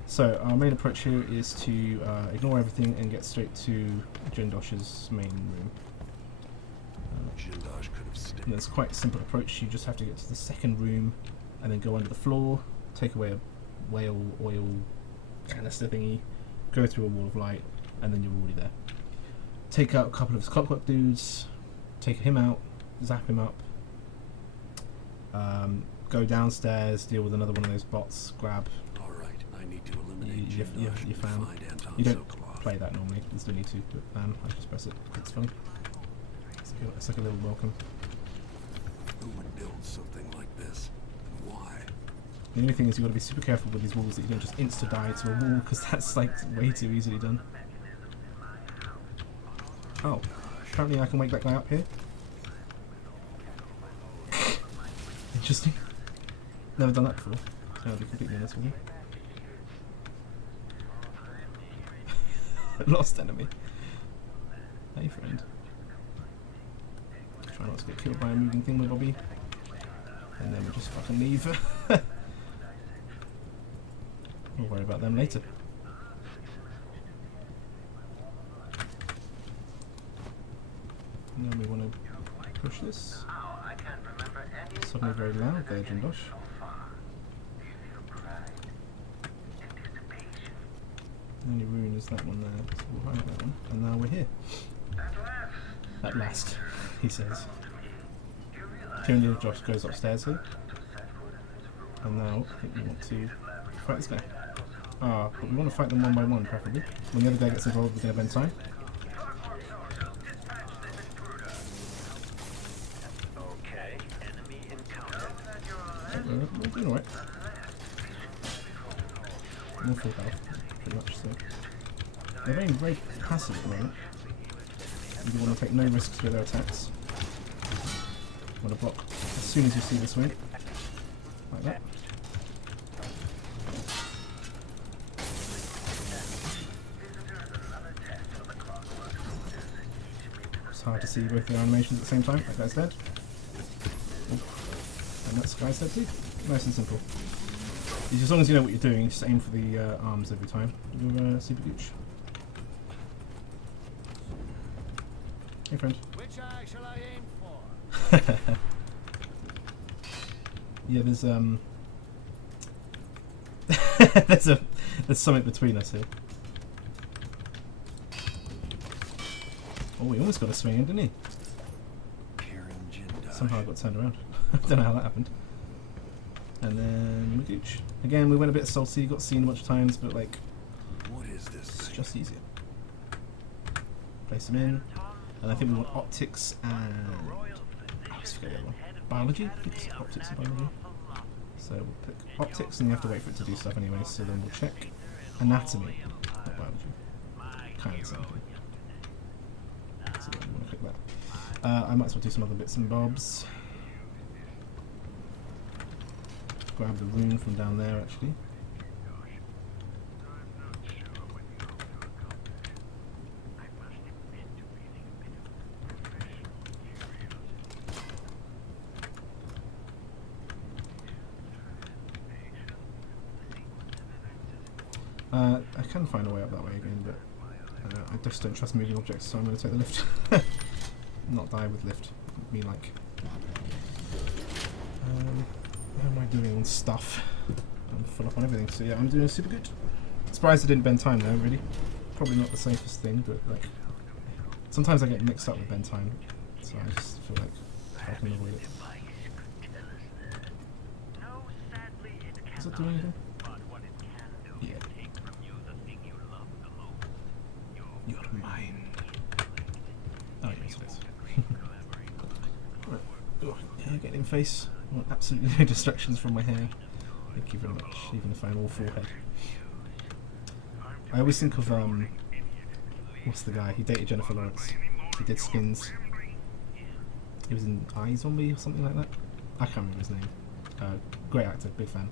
So, our main approach here is to ignore everything and get straight to Jindosh's main room. And it's quite a simple approach. You just have to get to the second room and then go under the floor, take away a whale oil canister thingy, go through a wall of light, and then you're already there. Take out a couple of his clockwork dudes, take him out, zap him up, go downstairs, deal with another one of those bots, grab your fan. You don't play that normally, there's no need to, but I just press it, it's fun. It's like a little welcome. Who would build something like this? Why? The only thing is you've got to be super careful with these walls that you don't just insta-die to a wall, because that's like way too easily done. Oh, apparently I can wake that guy up here. Interesting. Never done that before. I'll be completely honest with you. Lost enemy. Hey friend. Try not to get killed by a moving thing with Bobby. And then we'll just fucking leave. We'll worry about them later. And then we want to push this. Suddenly very loud there, Jindosh. The only rune is that one there, so we'll hide that one. And now we're here. At last, he says. Tyranny of Josh goes upstairs here. And now I think we want to fight this guy. Ah, but we want to fight them one by one, preferably. When the other guy gets involved, we're going to bend time. Okay, enemy encountered. We're doing alright. More full health, pretty much, so. They're very, very passive at the moment. You want to take no risks with their attacks. You want to block as soon as you see the swing. Like that. It's hard to see both their animations at the same time. That guy's dead. Oh. And that guy's dead too. Nice and simple. As long as you know what you're doing, just aim for the arms every time. You're super gooch. Hey friend. Which eye shall I aim for? Yeah, there's something between us here. Oh, he almost got a swing in, didn't he? Somehow I got turned around. I don't know how that happened. And then Magooch. Again, we went a bit salty, got seen a bunch of times, but like, What is this it's thing? just easier. Place them in. And I think we want optics and... I always forget the other one. Biology? I think it's optics and biology. So we'll pick optics, and you have to wait for it to do stuff anyway, so then we'll check anatomy, not biology. Kind of the same thing. So yeah, we want to click that. I might as well do some other bits and bobs. Grab the rune from down there, actually. I can find a way up that way again, but I just don't trust moving objects, so I'm going to take the lift. Not die with lift. Me like. What am I doing on stuff? I'm full up on everything, so yeah, I'm doing super good. Surprised I didn't bend time though, really. Probably not the safest thing, but like. Sometimes I get mixed up with bend time, so I just feel like I can avoid it. Does it do anything? Yeah. You're mine. Oh, yes, it is. Right. Oh, yeah, getting in face. I want absolutely no distractions from my hair. Thank you very much, even if I'm all full head. I always think of, what's the guy? He dated Jennifer Lawrence. He did Skins. He was in Eye Zombie or something like that. I can't remember his name. Great actor, big fan.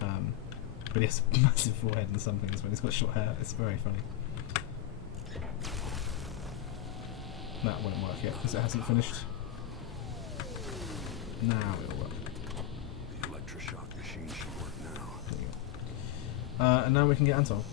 But he has a massive forehead and some things when he's got short hair. It's very funny. That won't work yet because it hasn't finished. Now it'll work. The electroshock machine should work now. There we go. And now we can get Anton.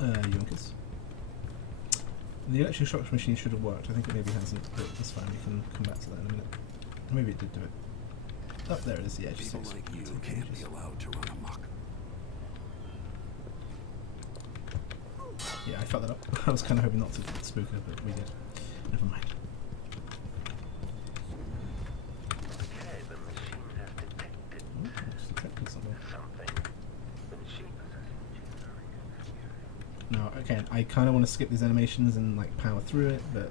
Yonkers. The electric shock machine should have worked. I think it maybe hasn't, but that's fine. We can come back to that in a minute. Maybe it did do it. Oh, there it is. Yeah, it just People takes like you 10 can't pages. be allowed to run amok. Yeah, I fucked that up. I was kind of hoping not to spook her, but we did. Never mind. Okay, the machine has detected Ooh, it's detected something. something. The machine Now, okay, I kind of want to skip these animations and like power through it, but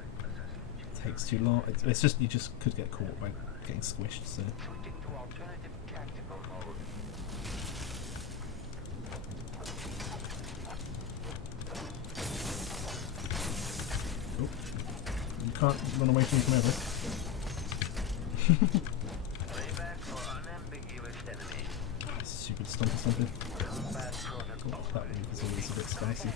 it takes too long. It's just you just could get caught by getting squished. So switching to alternative tactical mode. oh, you can't run away from me forever. Playback for unambiguous enemy. Stupid stumpy. Combat protocol. Oh, that move is always a bit spicy.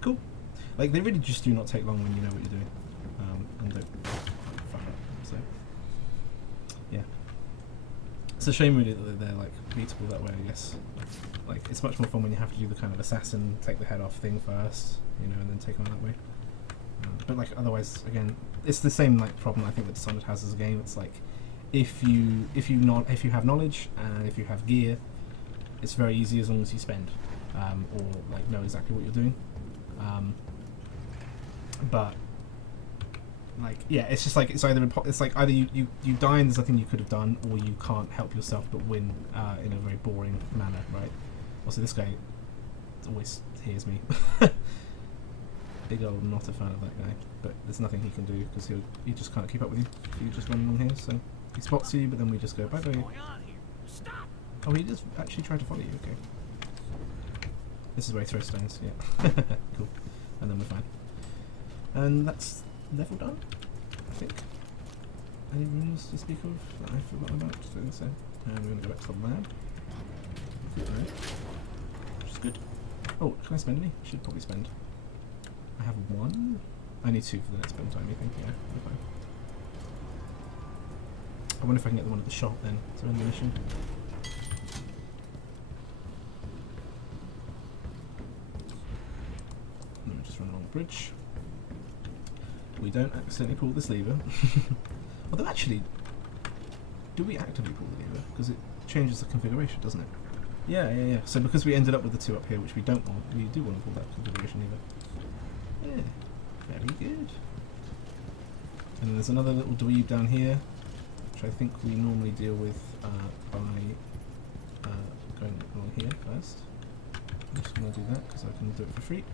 Cool. Like, they really just do not take long when you know what you're doing. And don't fuck up. So, yeah. It's a shame really that they're, like, beatable that way, I guess. Like, it's much more fun when you have to do the kind of assassin, take the head off thing first, you know, and then take on that way. But like otherwise, again, it's the same like problem I think that Dishonored has as a game. It's like if you have knowledge and if you have gear, it's very easy as long as you spend or like know exactly what you're doing. But like yeah, it's just like it's like either you die and there's nothing you could have done, or you can't help yourself but win in a very boring manner, right? Also, this guy always hears me. Big old not a fan of that guy, but there's nothing he can do because he just can't keep up with you if you just run along here. So he spots you, but then we just go bye bye. Going on here? Stop! Oh, he does actually try to follow you. Okay, this is where he throws stones. Yeah, cool. And then we're fine. And that's level done, I think. Any rooms to speak of that I've forgotten about? I think so. And we're going to go back to the lab. Alright. Which is good. Oh, can I spend any? Should probably spend. I have one. I need two for the next time, I think. Yeah, we're fine. I wonder if I can get the one at the shop then to end the mission. And we just run along the bridge. We don't accidentally pull this lever. Although actually, do we actively pull the lever? Because it changes the configuration, doesn't it? Yeah. So because we ended up with the two up here, which we don't want, we do want to pull that configuration lever. Yeah, very good. And then there's another little dweeb down here, which I think we normally deal with by going along here first. I'm just going to do that because I can do it for free.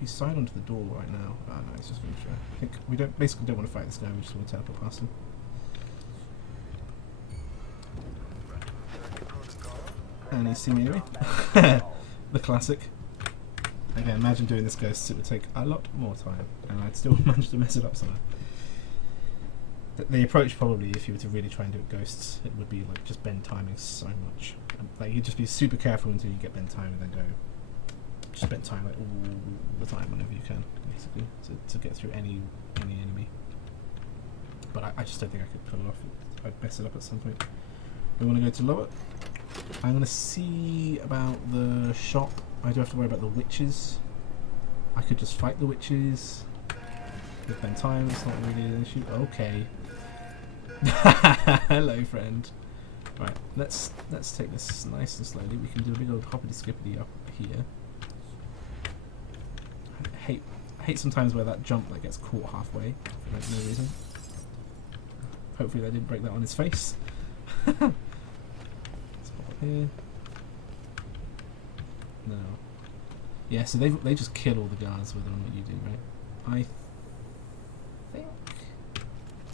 He's side onto the door right now. Oh no, he's just finished. I think we basically don't want to fight this guy, we just want to teleport past him. And he's seen me anyway. The classic. Again, imagine doing this ghost, it would take a lot more time, and I'd still manage to mess it up somehow. The approach probably, if you were to really try and do it ghosts, it would be like just bend timing so much. Like you'd just be super careful until you get bend time and then go just bend time like all the time whenever you can, basically, to get through any enemy. But I just don't think I could pull it off. I'd mess it up at some point. We want to go to lower. I'm going to see about the shop. I do have to worry about the witches. I could just fight the witches with bend time. It's not really an issue. Okay. Hello, friend. Right, let's take this nice and slowly. We can do a big old hoppity skippity up here. I hate sometimes where that jump like gets caught halfway for like no reason. Hopefully they didn't break that on his face. Let's pop up here. No. Yeah, so they just kill all the guards with them what you do, right? I think.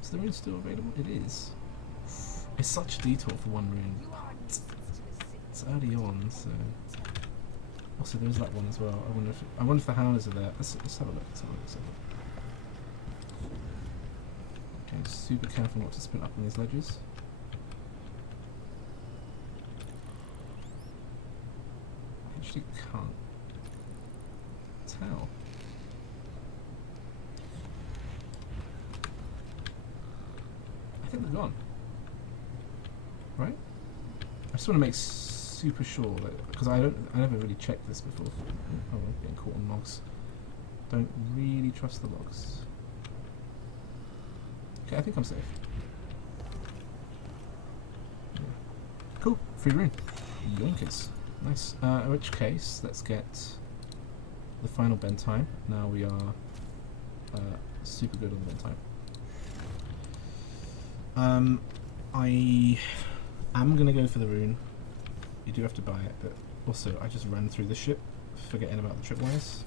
Is the rune still available? It is. It's such a detour for one rune. It's early on, so. Also, there's that one as well. I wonder if the howlers are there. Let's have a look. Okay, super careful not to spin up on these ledges. I actually can't tell. I think they're gone. Right? I just want to make super sure that, because I never really checked this before. Oh, I'm getting caught on logs. Don't really trust the logs. Okay, I think I'm safe. Yeah. Cool, free rune. Yoinkers. Nice. In which case, let's get the final bend time. Now we are super good on bend time. I am going to go for the rune. You do have to buy it, but also I just ran through the ship, forgetting about the tripwires.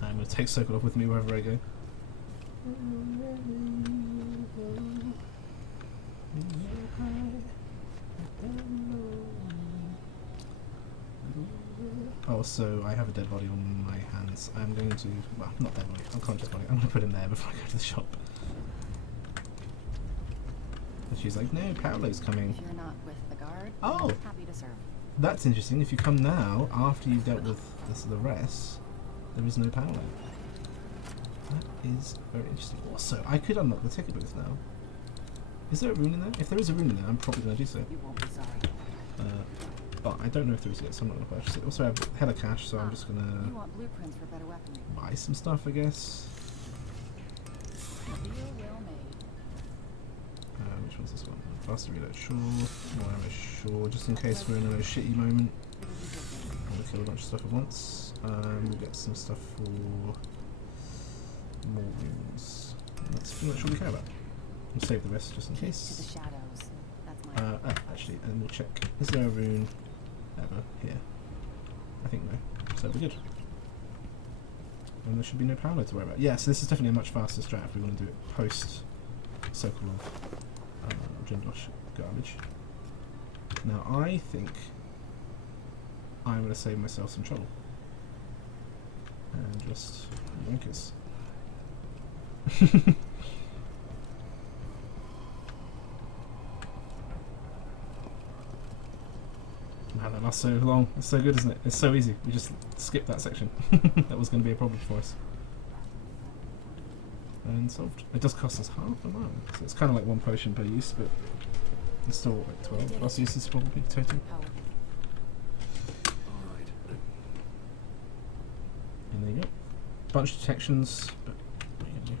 I'm going to take Sokolov with me wherever I go. Also, I have a dead body on my hands. I'm going to, well, not dead body, unconscious body. I'm going to put him there before I go to the shop. And she's like, no, Paolo's coming. If you're not with the guard, Oh! I'm happy to serve. That's interesting. If you come now, after you've dealt with the rest, there is no Paolo. That is very interesting. Also, I could unlock the ticket booth now. Is there a rune in there? If there is a rune in there, I'm probably going to do so. You won't be sorry. But I don't know if there is yet, so I'm not going to purchase it. Also, I have a hell of cash, so I'm just going You to want blueprints for better weaponry. buy some stuff, I guess. Deal well made. Which one's this one? Faster reload, sure. More ammo, sure. Just in case we're in a shitty moment. I'm going to kill a bunch of stuff at once. We'll get some stuff for more runes. That's pretty much all we care about. We'll save the rest just in To the case. shadows. That's my. Actually, and we'll check. Is there a rune ever here? I think no. So we're good. And there should be no power to worry about. Yeah, so this is definitely a much faster strat if we want to do it post Circle of Jindosh garbage. Now I think I'm going to save myself some trouble. And just yoinkers. Man, that lasts so long. It's so good, isn't it? It's so easy. We just skipped that section. That was going to be a problem for us. And solved. It does cost us half a mile, so it's kind of like one potion per use, but it's still like 12 plus uses probably total. Alright. And there you go. Bunch of detections, but what are you gonna do?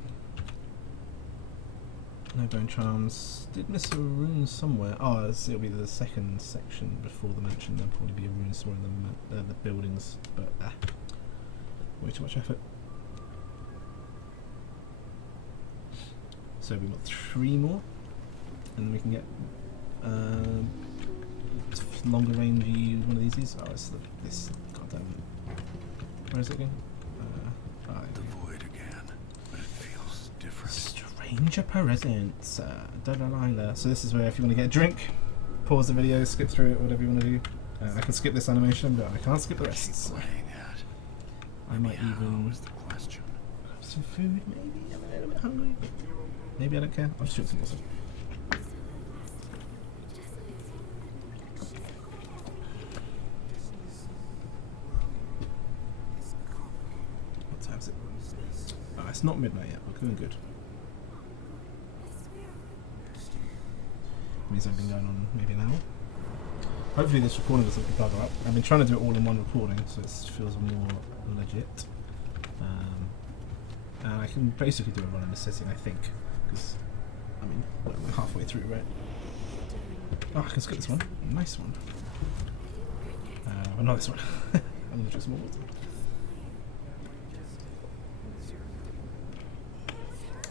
No bone charms. Did miss a rune somewhere. Oh, it'll be the second section before the mansion. There'll probably be a rune somewhere in the buildings, but way too much effort. So we want 3 more, and we can get longer rangey one of these. Oh, it's this. Goddamn. Where is it again? The void again, but it feels different. Stranger presence. Delilah. So this is where if you want to get a drink, pause the video, skip through it, whatever you want to do. I can skip this animation, but I can't skip the rest. So Playing at. I might How even is the question? have some food, maybe. I'm a little bit hungry. Maybe I don't care. I'll just shoot some also. What time is it? Oh, it's not midnight yet. We're doing good. Means I've been going on maybe an hour. Hopefully this recording doesn't bugger up. I've been trying to do it all in one recording, so it feels more legit. And I can basically do a run in the setting, I think, because I mean we're halfway through, right? Oh, I can skip this one. Nice one. But not this one. I'm gonna drink some more water.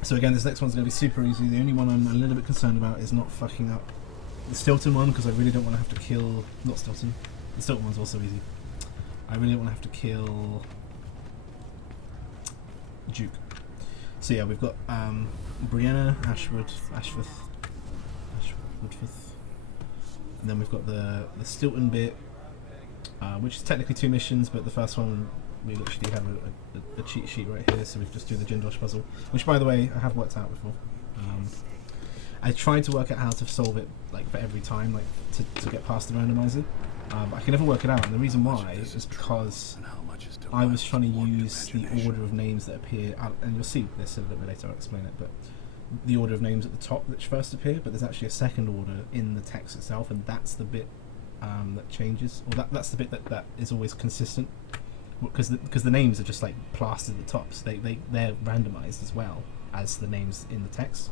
So again, this next one's going to be super easy. The only one I'm a little bit concerned about is not fucking up the Stilton one, because I really don't want to have to kill... Not Stilton. The Stilton one's also easy. I really don't want to have to kill Duke. So yeah, we've got Brianna, Ashworth, and then we've got the Stilton bit, which is technically 2 missions, but the first one we literally have a cheat sheet right here, so we can just do the Jindosh puzzle, which by the way I have worked out before. I tried to work out how to solve it like for every time, like to get past the randomizer, but I can never work it out, and the reason why is because And how much is still I left was trying to for use the imagination? order of names that appear, and you'll see this a little bit later, I'll explain it, but the order of names at the top that first appear, but there's actually a second order in the text itself, and that's the bit that changes, or that's the bit that is always consistent, because the names are just like plastered at the top, so they're randomized as well as the names in the text,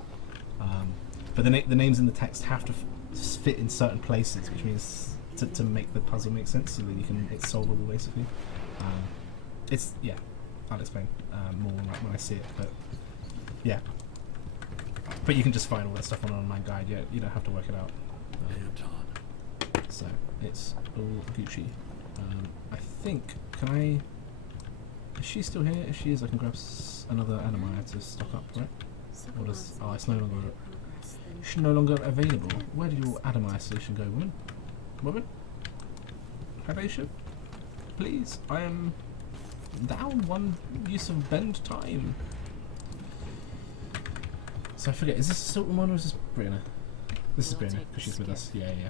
but the names in the text have to fit in certain places, which means to make the puzzle make sense, so that it's solvable basically. It's yeah, I'll explain more when I see it, but yeah. But you can just find all that stuff on an online guide. Yeah, you don't have to work it out. Anton. So it's all Gucci. I think, can I... Is she still here? If she is, I can grab another Animire to stock up, right? Or does... Oh, it's no longer... It's no longer available. Where did your Animire solution go, woman? Woman? Halation? Please, I am down 1 use of bend time. So I forget, is this Silton one or is this Brianna? This is We'll Brianna, take the because she's with us. skip. Yeah.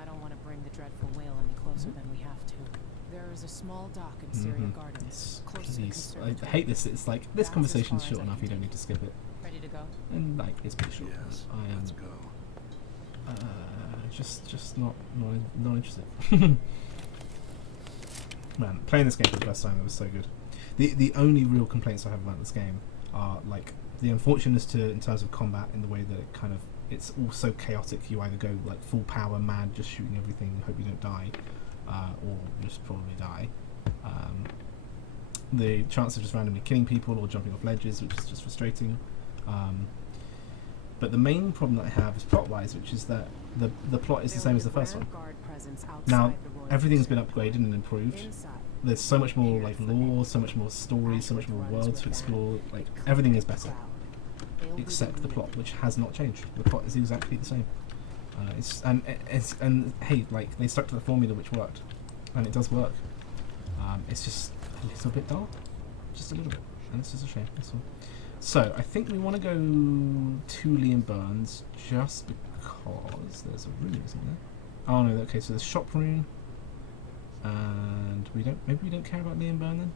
I don't want to bring the dreadful whale any closer than we have to. There is a small dock in Syria Gardens, close to the Please. I conservatory. hate this. It's like, this That's conversation's as far short as I enough, can you don't take need to skip it. Ready to go? and like it's pretty short. Yes, I am let's go. just not interested. Man, playing this game for the first time, that was so good. The only real complaints I have about this game are like the unfortunateness in terms of combat, in the way that it's all so chaotic. You either go like full power mad, just shooting everything, hope you don't die, or just probably die. The chance of just randomly killing people or jumping off ledges, which is just frustrating. But the main problem that I have is plot-wise, which is that the plot is the same as the first one. Now, everything's been upgraded and improved. There's so much more like lore, so much more story, so much more world to explore. Like everything is better, except the plot, which has not changed. The plot is exactly the same. And hey, like they stuck to the formula which worked, and it does work. It's just a little bit dull, just a little bit, and it's just a shame. That's all. So I think we want to go to Liam Burns just because there's a room, isn't there? Oh no, okay. So there's shop room, and maybe we don't care about Liam Burn then.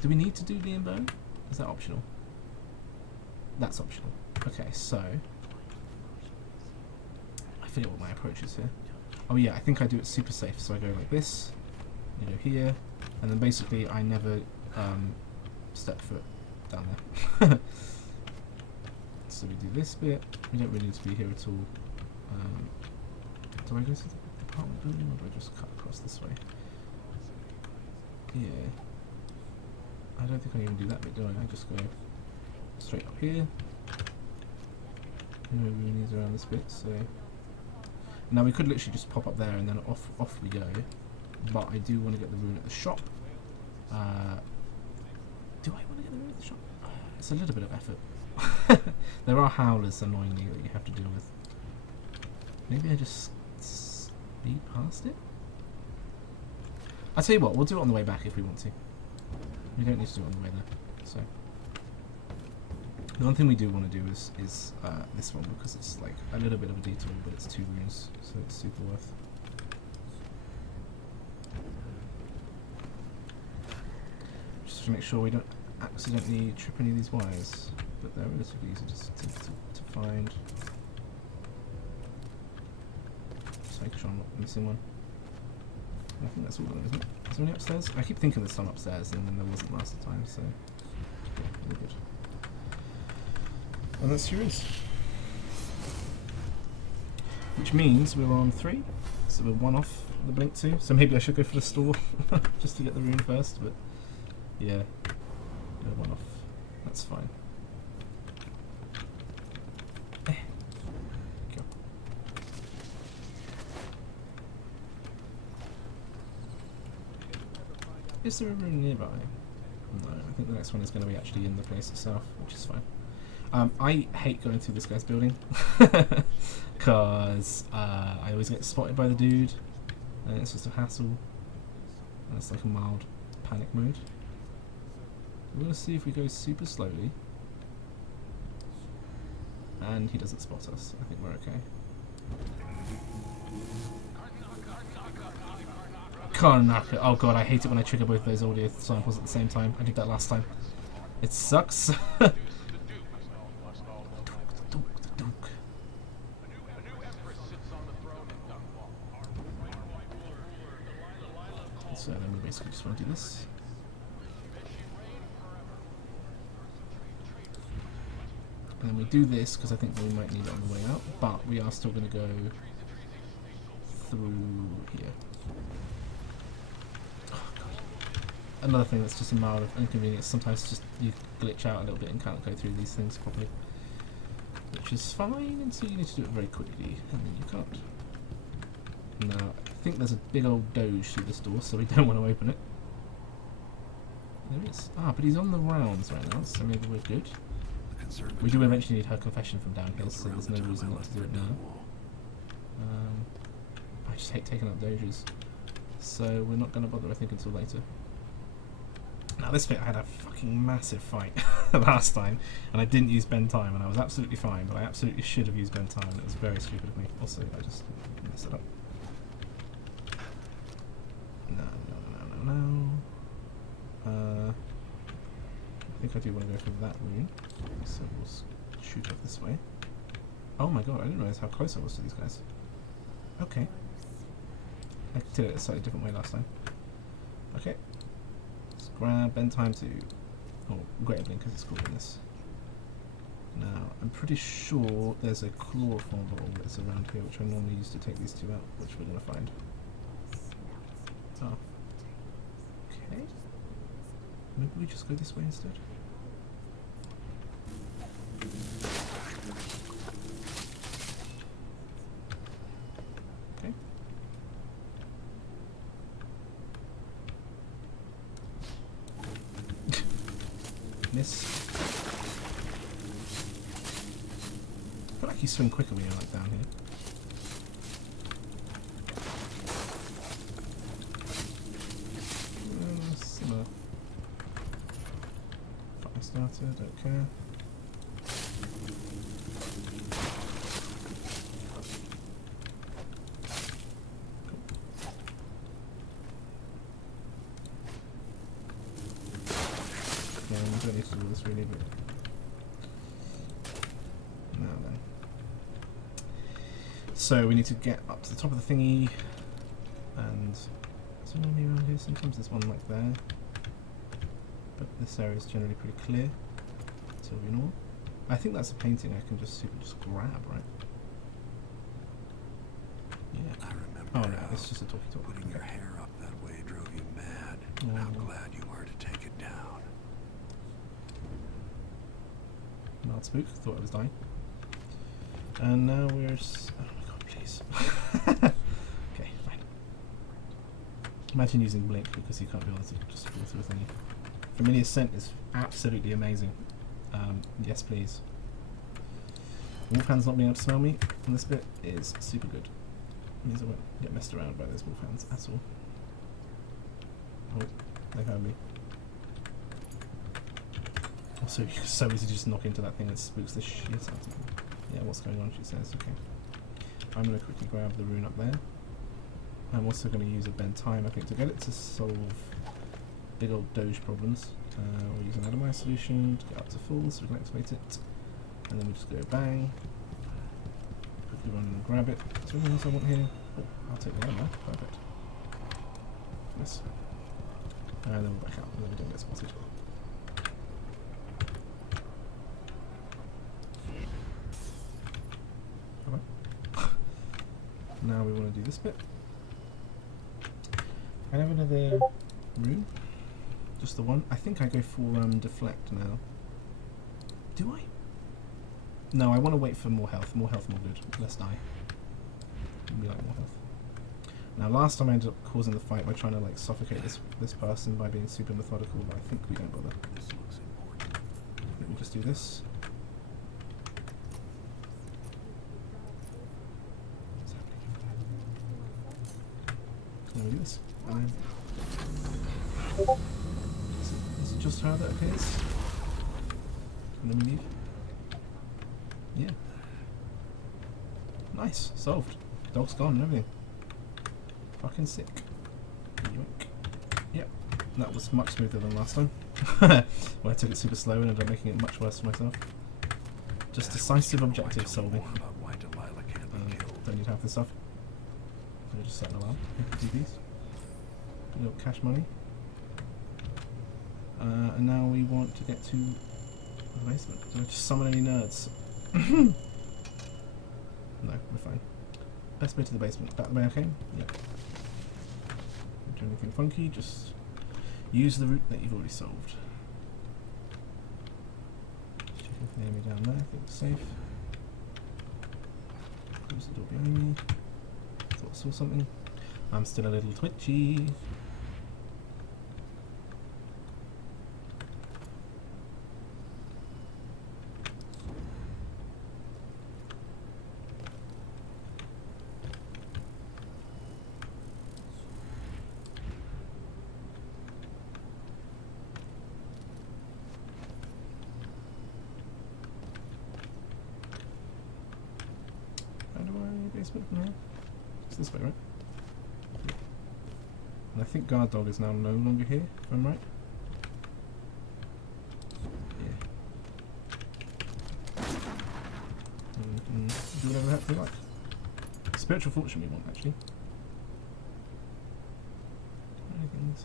Do we need to do Liam Burn? Is that optional? That's optional. Okay, so I forget what my approach is here. Oh yeah, I think I do it super safe. So I go like this, I go here, and then basically I never step foot down there. So we do this bit. We don't really need to be here at all. Do I go to the apartment building, or do I just cut across this way? Yeah. I don't think I even do that bit, do I? I just go straight up here. No roonies around this bit, so... Now we could literally just pop up there and then off we go. But I do want to get the rune at the shop. Do I want to get the rune at the shop? It's a little bit of effort. There are howlers, annoyingly, that you have to deal with. Maybe I just speed past it? I'll tell you what, we'll do it on the way back if we want to. We don't need to do it on the way there. So the one thing we do want to do is this one, because it's like a little bit of a detour, but it's 2 runes, so it's super worth. Just to make sure we don't accidentally trip any of these wires, but they're relatively easy to find. Just make sure I'm not missing one. I think that's all of them, isn't it? Is there any upstairs? I keep thinking there's some upstairs, and then there wasn't last time, so yeah, really good. And that's yours. Which means we're on 3, so we're 1 off the blink 2. So maybe I should go for the store just to get the rune first, but yeah, 1 off. That's fine. Go. Is there a room nearby? No, I think the next one is going to be actually in the place itself, which is fine. I hate going through this guy's building because I always get spotted by the dude, and it's just a hassle, and it's like a mild panic mode. We're going to see if we go super slowly and he doesn't spot us. I think we're okay. Karnaka. Oh god, I hate it when I trigger both those audio samples at the same time. I did that last time. It sucks. So then we basically just want to do this. And then we do this because I think we might need it on the way out, but we are still going to go through here. Oh, God. Another thing that's just a mild inconvenience, sometimes just you glitch out a little bit and can't go through these things properly. Which is fine until you need to do it very quickly, and then you can't. Now, I think there's a big old doge through this door, so we don't want to open it. There is. Ah, but he's on the rounds right now, so maybe we're good. We do eventually need her confession from downhill, so there's no reason not to do it now. I just hate taking up doges, so we're not going to bother, I think, until later. Now this bit I had a fucking massive fight last time, and I didn't use bend time, and I was absolutely fine, but I absolutely should have used bend time, and it was very stupid of me. Also, I just messed it up. No. I think I do want to go for that room, so we'll shoot off this way. Oh my god, I didn't realize how close I was to these guys. Okay. I did it a slightly different way last time. Okay. Let's grab bend time to... Oh, greater blink because it's called in this. Now, I'm pretty sure there's a chloroform bottle that's around here, which I normally use to take these two out, which we're going to find. Oh. Okay. Maybe we just go this way instead? Okay. Miss. I feel like you swing quicker when you're like down here. Similar. Fire starter, don't care. Yeah, we don't need to do this really, but now then. So we need to get up to the top of the thingy, and is there any around here? Sometimes there's one like there, but this area is generally pretty clear until we know. I think that's a painting I can just grab, right? Yeah. I remember Oh no, how it's just a talkie-talkie. putting your hair up that way drove you mad. Oh. How glad you are to take it down. Mild spook, thought I was dying. And now we're... oh my god, please. Okay, fine. Imagine using blink because you can't be able to just fall through a thingy. Familiar scent is absolutely amazing. Yes, please. Wolfhounds not being able to smell me on this bit is super good. It means I won't get messed around by those wolfhounds at all. Oh, they heard me. Also, you can so easy just knock into that thing that spooks the shit out of me. Yeah, what's going on, she says. Okay. I'm going to quickly grab the rune up there. I'm also going to use a bend time, I think, to get it to solve big old doge problems. We'll use an atomize solution to get up to full so we can activate it. And then we just go bang. Quickly run and grab it. Is there anything else I want here? Oh, I'll take the ammo. Perfect. Yes. And then we'll back out, and then we don't get spotted. Now we want to do this bit. I have another rune. Just the one. I think I go for deflect now. Do I? No, I want to wait for more health. More health, more good. Let's die. We like more health. Now, last time I ended up causing the fight by trying to like suffocate this person by being super methodical, but I think we don't bother. This looks important. I think we'll just do this. Now we do this. Is it just her that appears? And then we leave? Yeah. Nice. Solved. Dog's gone and everything. Fucking sick. Yoink. Yep. That was much smoother than last time. Where I took it super slow and ended up making it much worse for myself. Just decisive objective solving. About why Delilah can't be killed. Don't need half this stuff. So we just set an alarm. Do these. A little cash money. And now we want to get to the basement. Do I just summon any nerds? No, we're fine. Best way to the basement. That the way I came? Yeah. Don't do anything funky, just use the route that you've already solved. Check if the enemy down there, I think it's safe. Close the door behind me. Thought I saw something. I'm still a little twitchy. Basement from here? It's this way, right? Yeah. And I think guard dog is now no longer here, if I'm right. Yeah. if we like. Spiritual fortune we want, actually. Anything in this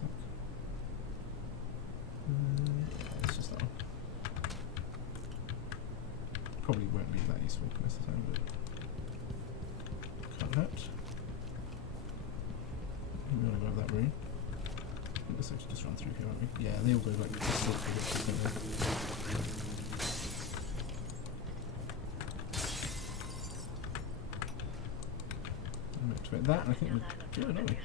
yeah, it's just that one. Probably won't be that useful most of the time, but can't hurt. We want to grab that rune. Let's actually just run through here, aren't we? Yeah, they all go like this. Activate that, and I think we're good, aren't we?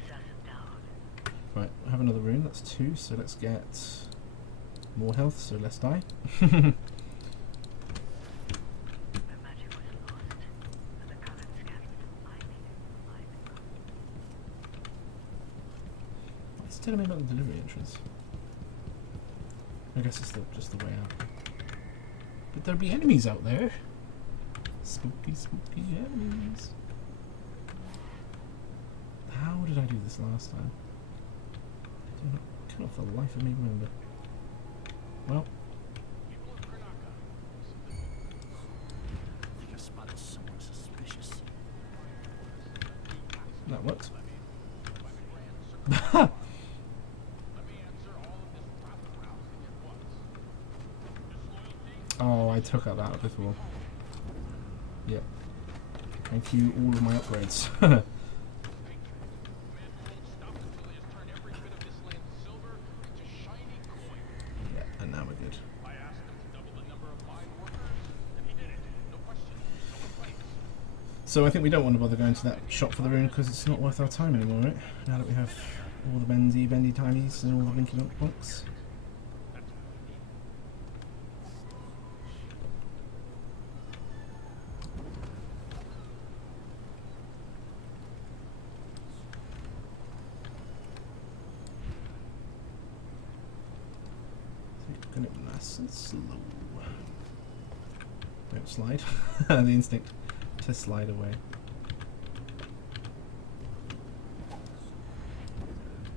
Right, I have another rune, that's 2, so let's get more health, so less die. It's telling me about the delivery entrance. I guess it's just the way out. But there'll be enemies out there. Spooky, spooky enemies. How did I do this last time? I cannot for the life of me remember. Well. I think I spotted someone suspicious. That worked. Oh, I took out that before. Yep. Thank you, all of my upgrades. Yeah, and now we're good. So I think we don't want to bother going to that shop for the rune because it's not worth our time anymore, right? Now that we have all the bendy tidies and all the blinky points. Going it nice and slow. Don't slide. The instinct to slide away.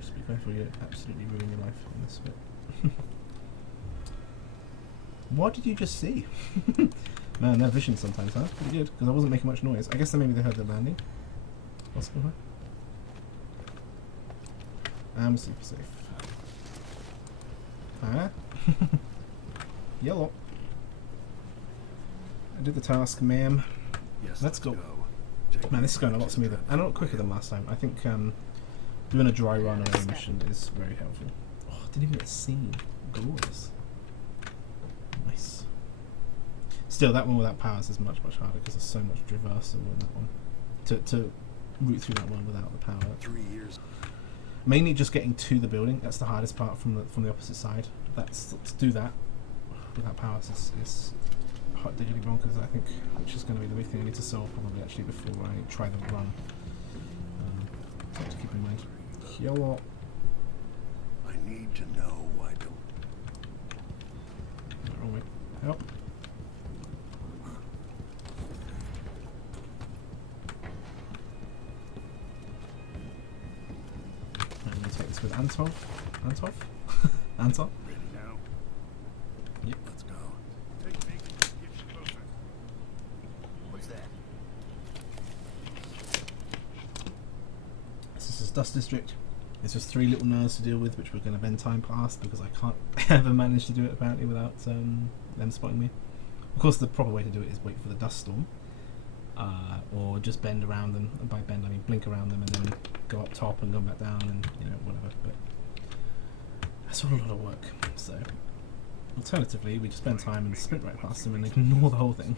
Just be careful you absolutely ruin your life in this bit. What did you just see? Man, their vision sometimes, huh? Pretty good, because I wasn't making much noise. I guess then maybe they heard the landing. Possible, huh? I'm super safe. Ah. Yellow. I did the task, ma'am. Yes, Let's go. Take Man, me this is going a back lot to smoother. that And a lot quicker than last time. I think doing a dry run on a mission is very helpful. Oh, I didn't even get seen. Glorious. Nice. Still, that one without powers is much, much harder because there's so much traversal in that one. To route through that one without the power. 3 years. Mainly just getting to the building. That's the hardest part from the opposite side. To do that without powers is hot diggity bonkers, I think, which is going to be the big thing I need to solve probably actually before I try the run. So to keep in mind. Yellow. I need to know why don't. Wrong way. Help. I'm going to take this with Antov. Antov? Antov? Ready now? Yep. Let's go. Take me, get you closer. What's that? This is Dust District. It's just 3 little nerds to deal with, which we're going to bend time past because I can't ever manage to do it apparently without them spotting me. Of course, the proper way to do it is wait for the dust storm, or just bend around them. And by bend, I mean blink around them and then go up top and go back down and whatever. But that's all a lot of work. So, alternatively, we just spend time and sprint right past them and ignore the whole thing,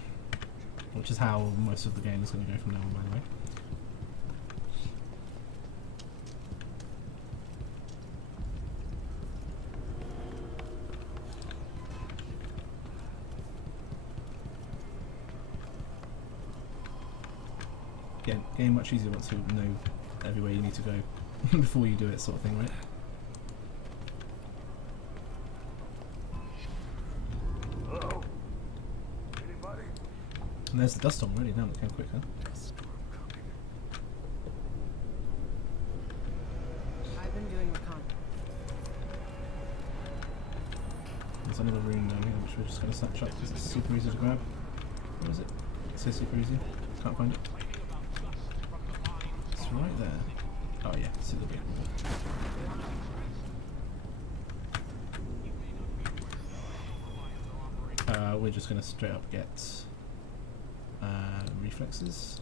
which is how most of the game is going to go from now on, by the way. Game much easier once you know everywhere you need to go before you do it, sort of thing, right? Hello? Anybody? And there's the dust storm already. Now it came quick, huh? I've been doing recon. There's another rune down here which we're just going to snatch up because it's super easy to grab. What is it? It says super easy. Can't find it. It's right there. Oh yeah, see the big. We're just going to straight up get reflexes.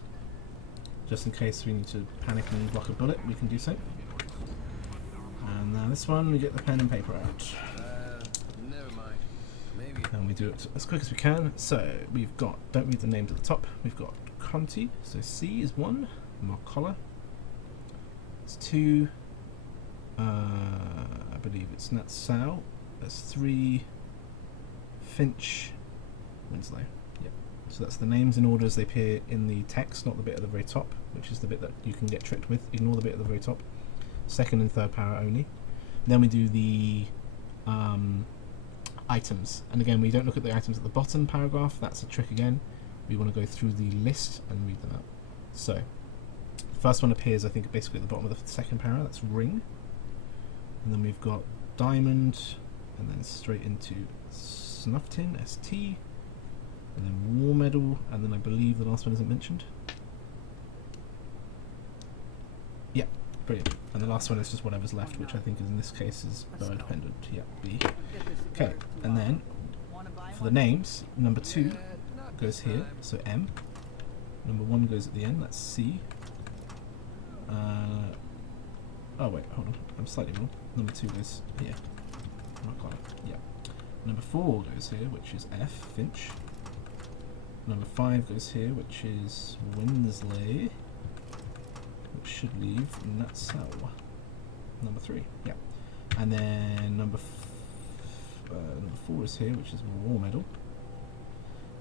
Just in case we need to panic and block a bullet, we can do so. And now this one, we get the pen and paper out. Never mind. Maybe. And we do it as quick as we can. So we've got, don't read the names at the top, we've got Conti, so C is 1, Marcola, it's 2, I believe it's Natsau, that's 3, Finch, Winslow. Yep. So that's the names in order as they appear in the text, not the bit at the very top, which is the bit that you can get tricked with. Ignore the bit at the very top. Second and third para only. Then we do the items, and again we don't look at the items at the bottom paragraph. That's a trick again. We want to go through the list and read them out. So the first one appears, I think, basically at the bottom of the second para. That's ring, and then we've got diamond, and then straight into snuff tin, ST, and then war medal, and then I believe the last one isn't mentioned. Yeah, brilliant. And the last one is just whatever's left, which I think is in this case is bird pendant. Yeah, B. Okay, and then for the names, number 2 goes here, so M. Number 1 goes at the end, that's C. Oh wait, hold on, I'm slightly wrong. Number 2 goes here. Yeah. Number 4 goes here, which is F, Finch. Number 5 goes here, which is Winsley, which should leave Natsau. Number 3, yeah. And then number 4 is here, which is war medal.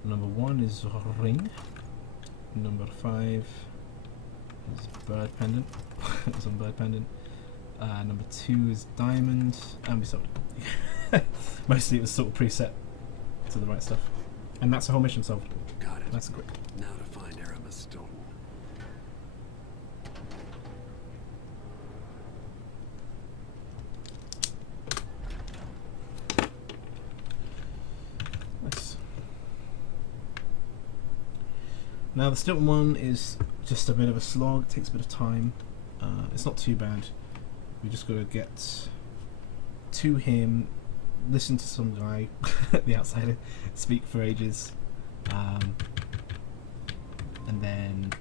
Number 1 is ring. Number 5 is bird pendant. It's on bird pendant. Number 2 is diamond, and we sold it. Mostly it was sort of preset to the right stuff. And that's the whole mission solved. Got it. That's great. Now to find Aramis Stone. Nice. Now the Stilton one is just a bit of a slog, it takes a bit of time. It's not too bad. We just gotta get to him, listen to some guy, the outsider, speak for ages, and then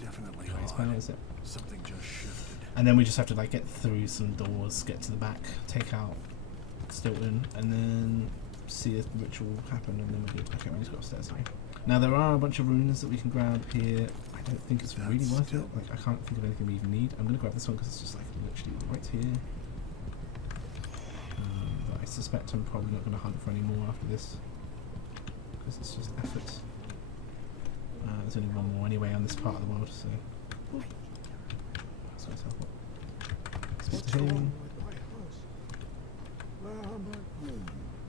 Definitely try his odd. powers, yeah. Something just shifted. And then we just have to like get through some doors, get to the back, take out Stilton, and then see a ritual happen, and then we're good. Okay, we need to go upstairs now. Now there are a bunch of runes that we can grab here. I don't think it's really worth it. Like, I can't think of anything we even need. I'm gonna grab this one because it's just like literally right here. But I suspect I'm probably not gonna hunt for any more after this because it's just effort. There's only one more anyway on this part of the world, so. So let's help up. Speak to him.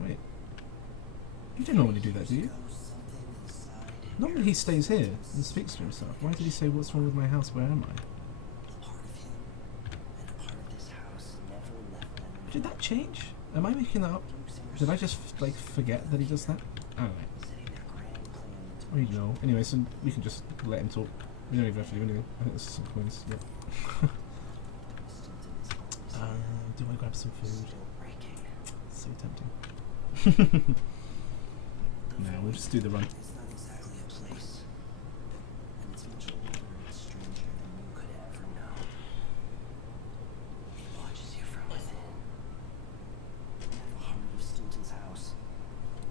Wait. You don't normally do that, do you? Normally he stays here and speaks to himself. Why did he say, "What's wrong with my house? Where am I?" Did that change? Am I making that up? Did I just like forget that he does that? I don't know. I don't know. Anyway, so we can just let him talk. We don't even have to do anything. I think this is some coins. Yeah. Do I grab some food? So tempting. No, we'll just do the run.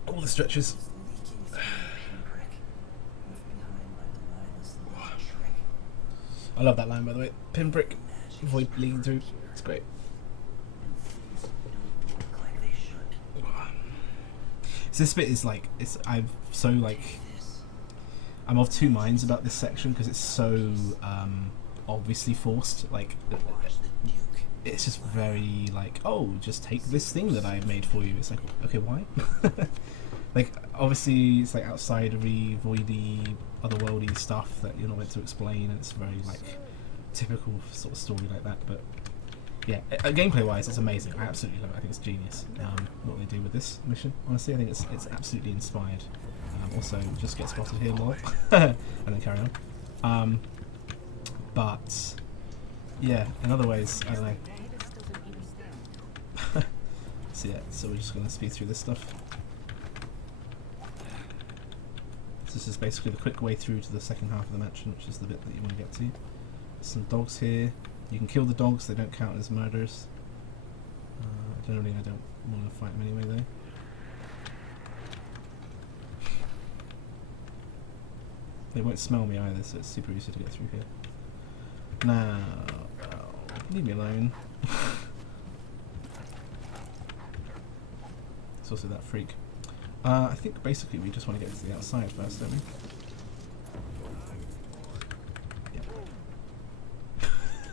All the stretches. I love that line, by the way. Pinprick, avoid bleeding through. It's great. So this bit is like, I'm of two minds about this section because it's so obviously forced. Like, it's just very like, oh, just take this thing that I've made for you. It's like, okay, why? Like, obviously it's like outsidery, voidy, otherworldly stuff that you're not meant to explain, and it's very like typical sort of story like that. But yeah, gameplay wise it's amazing. I absolutely love it. I think it's genius what they do with this mission. Honestly, I think it's absolutely inspired. Also, just get spotted here more, and then carry on. But yeah, in other ways, I don't know. So yeah, so we're just going to speed through this stuff. So this is basically the quick way through to the second half of the mansion, which is the bit that you want to get to. Some dogs here. You can kill the dogs, they don't count as murders. Generally I don't want to fight them anyway though. They won't smell me either, so it's super easy to get through here. Now, leave me alone. It's also that freak. I think basically we just want to get to the outside first, don't we?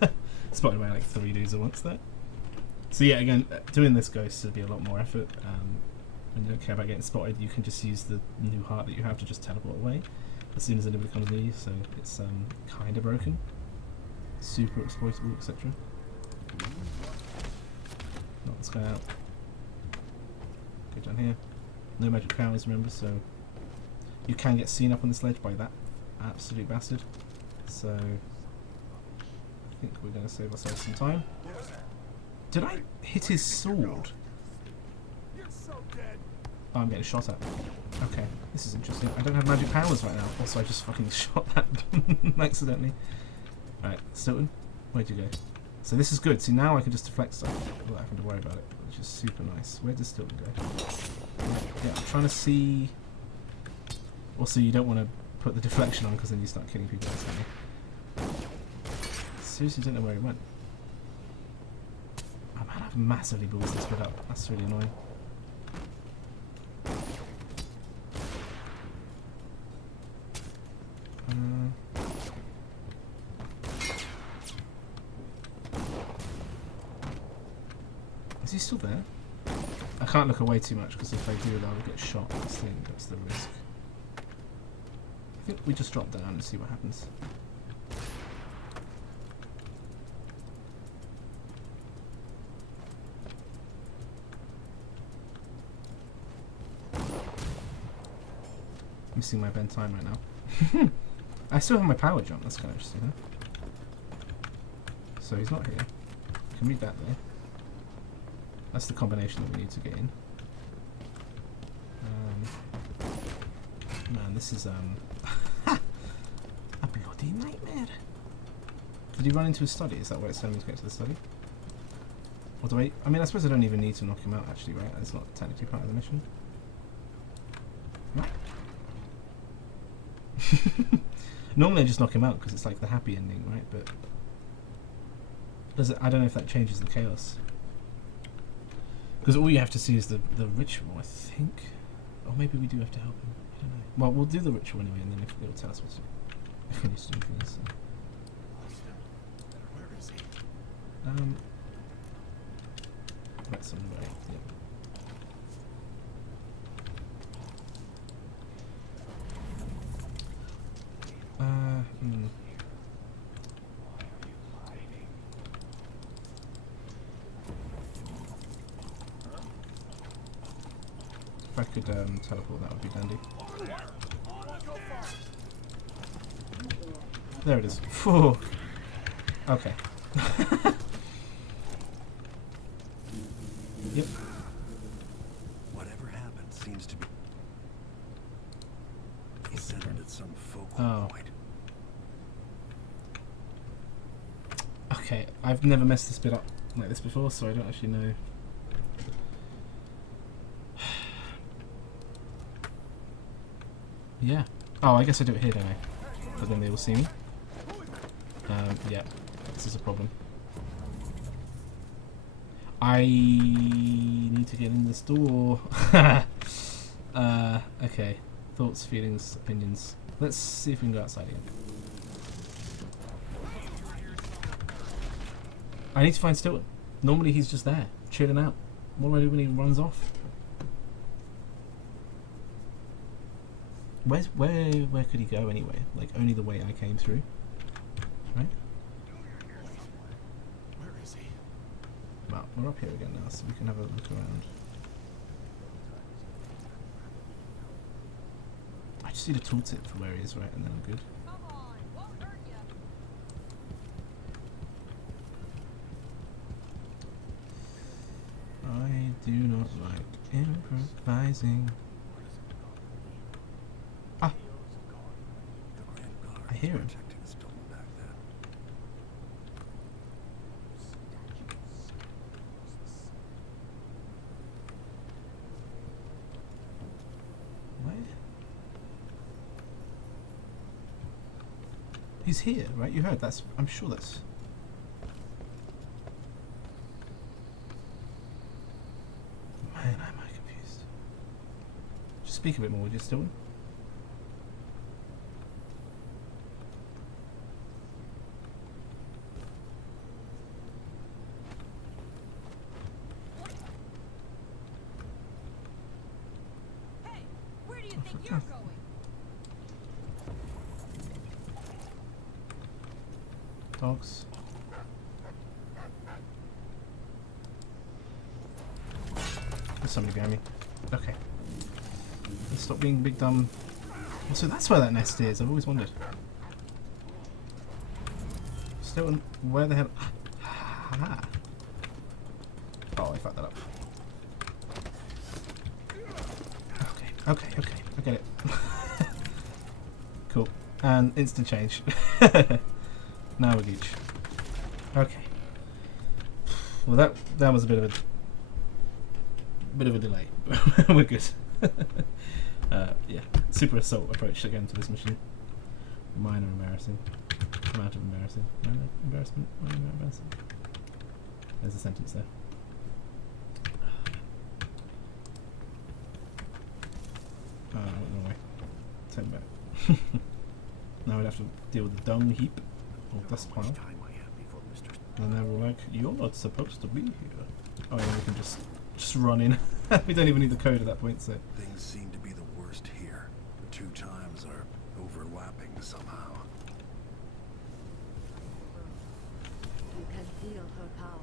Yeah. Spotted by like 3 dudes at once there. So yeah, again, doing this ghost would be a lot more effort. When you don't care about getting spotted, you can just use the new heart that you have to just teleport away as soon as anybody comes near you, so it's kind of broken. Super exploitable, etc. Knock this guy out. Get down here. No magic powers, remember, so you can get seen up on this ledge by that absolute bastard. So I think we're going to save ourselves some time. Did I hit his sword? Oh, I'm getting shot at. Okay, this is interesting. I don't have magic powers right now. Also, I just fucking shot that accidentally. Alright, Stilton, where'd you go? So this is good. See, now I can just deflect stuff without having to worry about it, which is super nice. Where does Stilton go? Yeah, I'm trying to see... Also, you don't want to put the deflection on because then you start killing people instantly. Seriously don't know where he went. Oh man, I've massively balls this bit up. That's really annoying. Is he still there? I can't look away too much because if I do, I will get shot. That's the risk. I think we just drop down and see what happens. Missing my bend time right now. I still have my power jump, that's kind of interesting, huh? So he's not here. Can read that there. That's the combination that we need to get in. Man, this is a bloody nightmare. Did he run into his study? Is that where it's telling me to get to the study? Or do I mean, I suppose I don't even need to knock him out actually, right? It's not technically part of the mission. Right. Normally I just knock him out because it's like the happy ending, right? But does it? I don't know if that changes the chaos. Because all you have to see is the ritual, I think. Or maybe we do have to help him. I don't know. Well, we'll do the ritual anyway, and then if it'll tell us what to do. If we need to do things. So. Where is he? That's on the way. Yep. If I could teleport, that would be dandy. There it is. Phew. Okay. Yep. Whatever happened seems to be centered at some focal Oh. point. Okay, I've never messed this bit up like this before, so I don't actually know. Yeah. Oh, I guess I do it here, don't I? But then they will see me. Yeah, this is a problem. I need to get in this door. Okay. Thoughts, feelings, opinions. Let's see if we can go outside again. I need to find Stilton. Normally he's just there, chilling out. What do I do when he runs off? Where could he go anyway? Like only the way I came through, right? Where is he? Well, we're up here again now, so we can have a look around. just need a tooltip for where he is, right, and then I'm good. I do not like improvising. Ah! The Grand Guard I hear him. protecting the stone back then. Where? He's here, right? You heard? That's. I'm sure that's. Man, am I confused. Just speak a bit more, would you, Stilton? Hey, where do you Oh, think for you're God. going? Dogs. There's somebody behind me. Okay. Let's stop being big dumb. Oh, so that's where that nest is. I've always wondered. Stilton, where the hell? Ah. Oh, I fucked that up. Okay. I get it. Cool. And instant change. Now we're Gooch. Okay. Well, that was a bit of a delay. We're good. Yeah. Super assault approach again to this mission. Minor embarrassing. Amount of embarrassing. Minor embarrassment. Minor embarrassing. There's a sentence there. I went the wrong way. Turn back. Now we'd have to deal with the dung heap or dust pile. Time I have before Mr. And then we're like, you're not supposed to be here. Oh yeah, we can just run in. We don't even need the code at that point, so. Things seem to be the worst here. The 2 times are overlapping somehow. You can feel her power.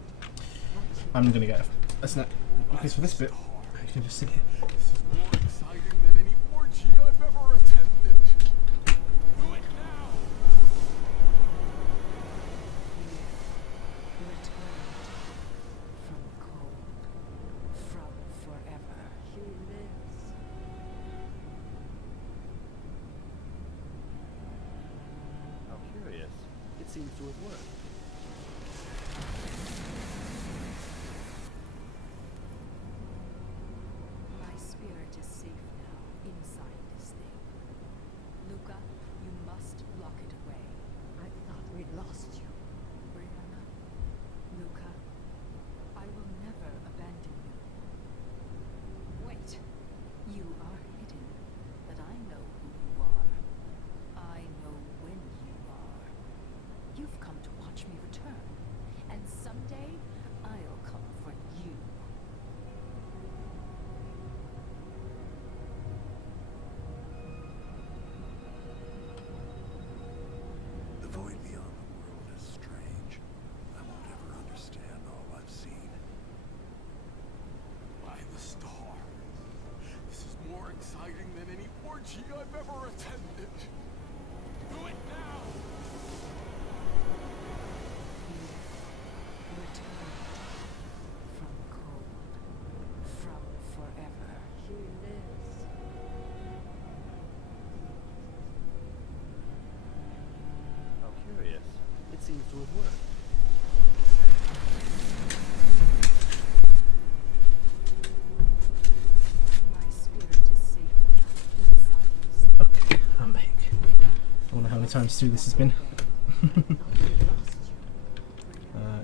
I'm gonna get a snack. Okay, so for this bit, you can just sit here. This is more exciting than any orgy I've ever attended. Do it now! Returned from cold, from forever. She lives. How curious. It seems to have worked. My spirit is safe now inside this thing. Luca, you must lock it away. I thought we'd lost you. Brianna, Luca, I will never abandon you. Wait, you are hidden, but I know who you are. I know when you are. You've come to watch me return, and someday I'll come for you. The void beyond the world is strange. I won't ever understand all I've seen. By the star. This is more exciting than any orgy I've ever attended. Do it now! Returned from cold, from forever. She lives. How curious. It seems to have worked. My spirit is safe now inside this thing. Okay, I'm back. I wonder how many times through this has been.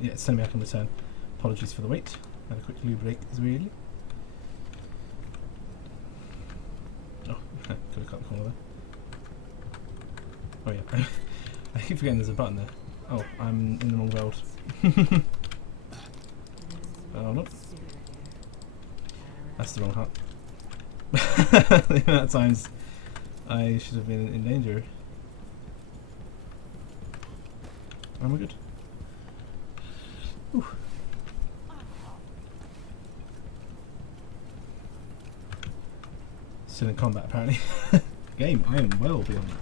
Yeah, it's telling me I can return. Apologies for the wait. Had a quick loo break as well. Oh, could have cut the corner there. Oh yeah, I keep forgetting there's a button there. Oh, I'm in the wrong world. Oh no, that's the wrong hut. The amount of times I should have been in danger. Am I good? Whew. Still in combat apparently. game. I am well beyond that.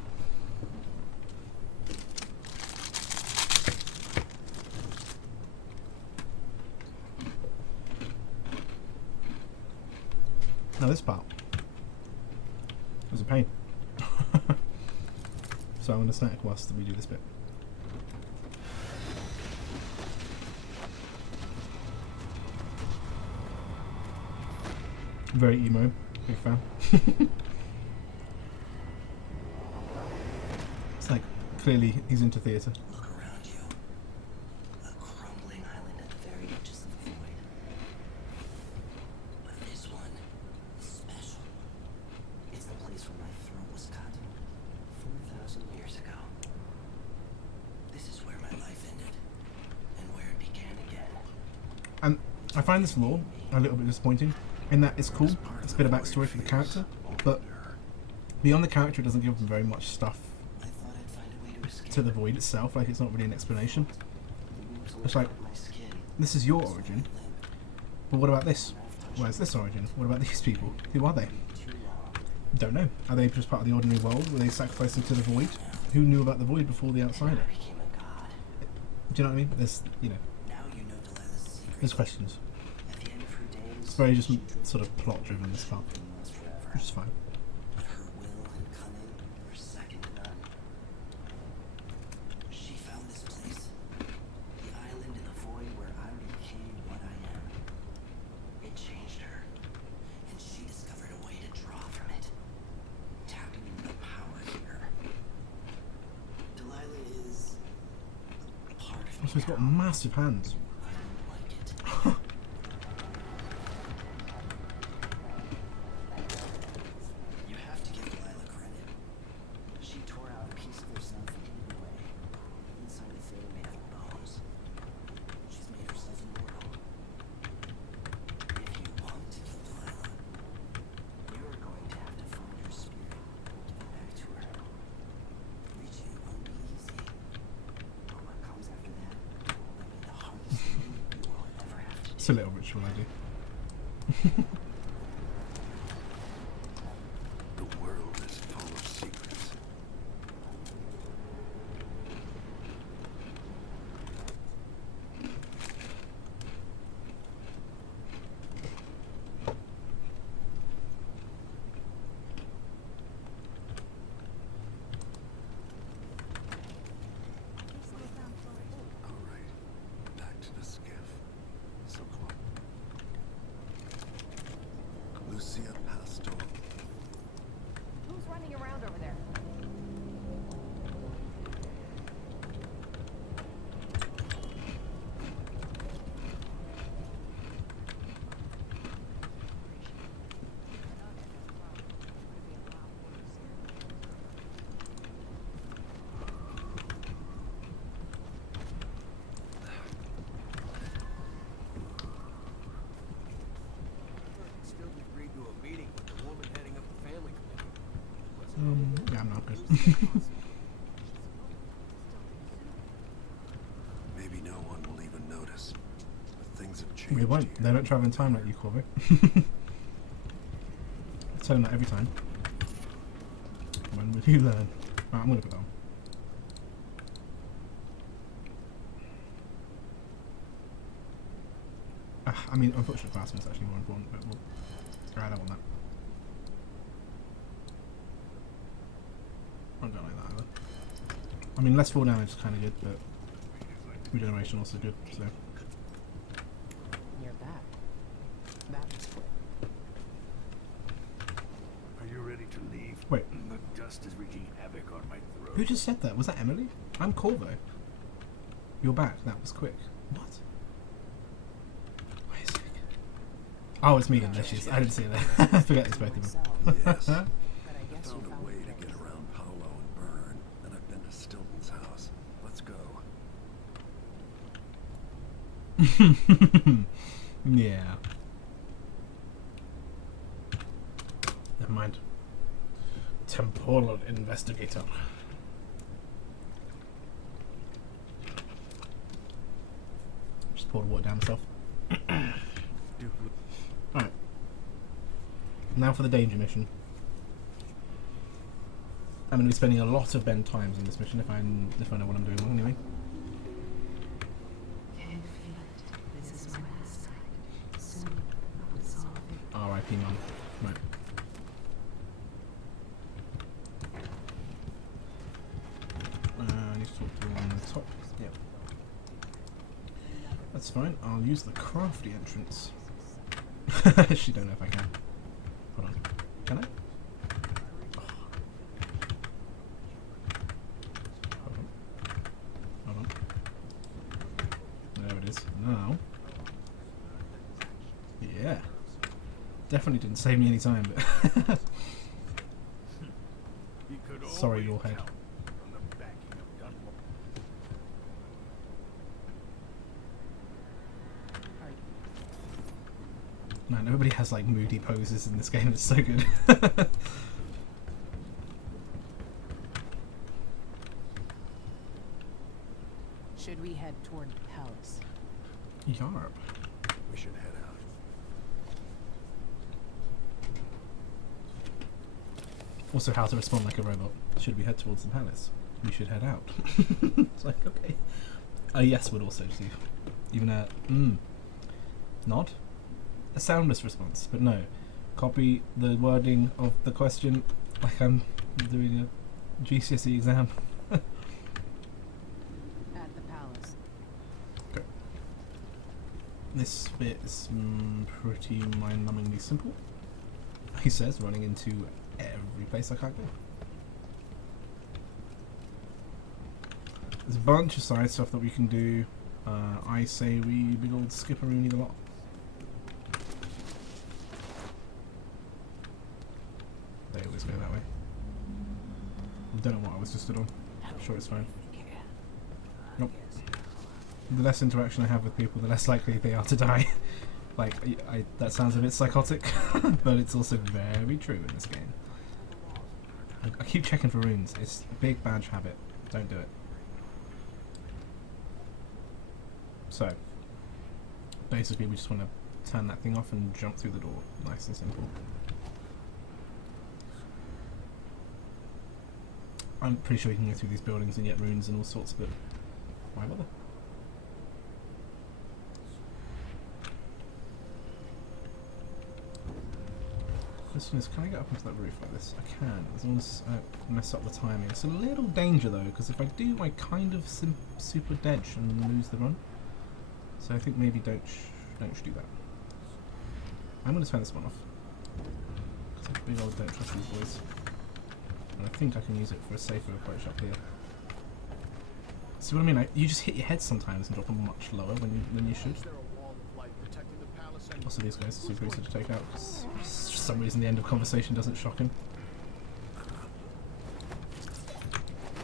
Now this part was a pain. So I'm going to snack whilst we do this bit. Very emo, big fan. It's like, clearly he's into theatre. Look around you. A crumbling island at the very edges of the void. But this one is special. It's the place where my throat was cut 4,000 years ago. This is where my life ended, and where it began again. And I find this lore a little bit disappointing, in that it's cool, it's a bit of backstory for the character, but beyond the character it doesn't give them very much stuff I thought I'd find a way to escape. to the void itself. Like, it's not really an explanation. The wolves It's like, licked my skin. this is your origin, but what about this? Where's this origin? What about these people? Who are they? Too long. Don't know. Are they just part of the ordinary world? Were they sacrificed into the void? Who knew about the void before the outsider? I became a god. Do you know what I mean? There's, you know, Now you know Delilah's secret. there's questions. At the end of her days, It's very just she drove sort of plot driven, this part, from lost forever. which is fine. But her will and cunning were second to none. She found this place, the island in the void where I became what I am. It changed her, and she discovered a way to draw from it, tapping into the power here. Delilah is a part of me Also, he's got now. massive hands. I don't like it. You have to give Delilah credit. She tore out a piece of herself and hid it away, inside a thing made of bones. She's made herself immortal. If you want to kill Delilah, you're going to have to find her spirit and give it back to her. Reaching it won't be easy, but what comes after that will be the hardest thing you will ever have to do. It's a little ritual I do. The world is full of secrets. All right, back to the skiff. So close. Lucia Pastor. Who's running around over there? Still agreed to a meeting with the woman heading up the family committee. Yeah, I'm not good. Maybe no one will even notice. But things have changed. We won't. here. They don't travel in time like you, Corvo. Tell them that every time. When will you learn? Right, I'm gonna put that on. I mean, unfortunately, Fastman's actually more important, but we'll. I don't want that. I don't like that either. I mean, less fall damage is kind of good, but regeneration also good, so. You're back. That was quick. Are you ready to leave? Wait. The dust is wreaking havoc on my throat. Who just said that? Was that Emily? I'm Corvo. You're back. That was quick. What? Wait a second. Oh, it's Megan. There she is. I didn't see that. I forget it's both of them. Yes. But I I guess you found a found way the to get place. around Paolo and Byrne, and I've been to Stilton's house. Let's go. Yeah. Never mind. Temporal investigator. Just poured water down myself. Alright. Now for the danger mission. I'm going to be spending a lot of bend times on this mission if I know what I'm doing wrong anyway. This is my last night. Soon I will solve it. R.I.P. Mum. Right. I need to talk to the one on the top. Yep. That's fine. I'll use the crafty entrance. Actually, don't know if I can. Hold on. Can I? Hold on. There it is. Now. Yeah. Definitely didn't save me any time, but You could sorry, always your head. count on the backing of Dunlop. Man, everybody has like moody poses in this game. It's so good. Should we head toward the palace? Yarp. We should head out. Also, how to respond like a robot. Should we head towards the palace? We should head out. It's like, okay. A yes would also do. Even a nod? A soundless response, but no. Copy the wording of the question like I'm doing a GCSE exam. At the palace. Okay. This bit is pretty mind-numbingly simple. He says, running into every place I can't go. There's a bunch of side stuff that we can do. I say we big old skip-a-rooney the lot. They always go that way. I don't know what I was just stood on. I'm sure it's fine. Nope. The less interaction I have with people, the less likely they are to die. Like, that sounds a bit psychotic, but it's also very true in this game. I keep checking for runes. It's a big badge habit. Don't do it. So, basically we just want to turn that thing off and jump through the door. Nice and simple. I'm pretty sure you can go through these buildings and get runes and all sorts, but why bother? Question is, can I get up onto that roof like this? I can, as long as I mess up the timing. It's a little danger though, because if I do, I kind of super dedge and lose the run. So I think maybe don't do that. I'm going to turn this one off. Because I big old don't trust these boys. And I think I can use it for a safer approach up here. See what I mean? You just hit your head sometimes and drop them much lower than you should. Is there a wall of light protecting the palace and Also, these guys are super easy to take out. For some reason, the end of conversation doesn't shock him.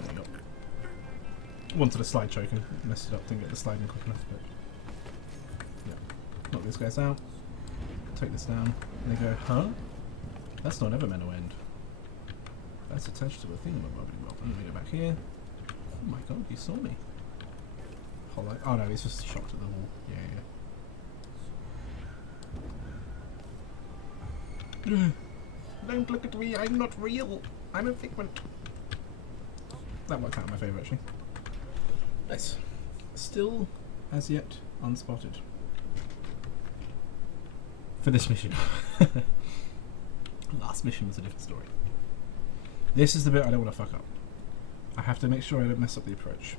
There you go. Wanted a slide choke and messed it up. Didn't get the slide in quick enough, but yeah. Knock these guys out. Take this down. And they go, huh? That's not ever meant to end. That's attached to a thingamabobbity-bob. I'm gonna go back here. Oh my god, you saw me. Hollow. Oh no, he's just shocked at the wall. Yeah. Don't look at me, I'm not real. I'm a figment. That worked out in my favour actually. Nice. Still, as yet, unspotted. For this mission. Last mission was a different story. This is the bit I don't want to fuck up. I have to make sure I don't mess up the approach.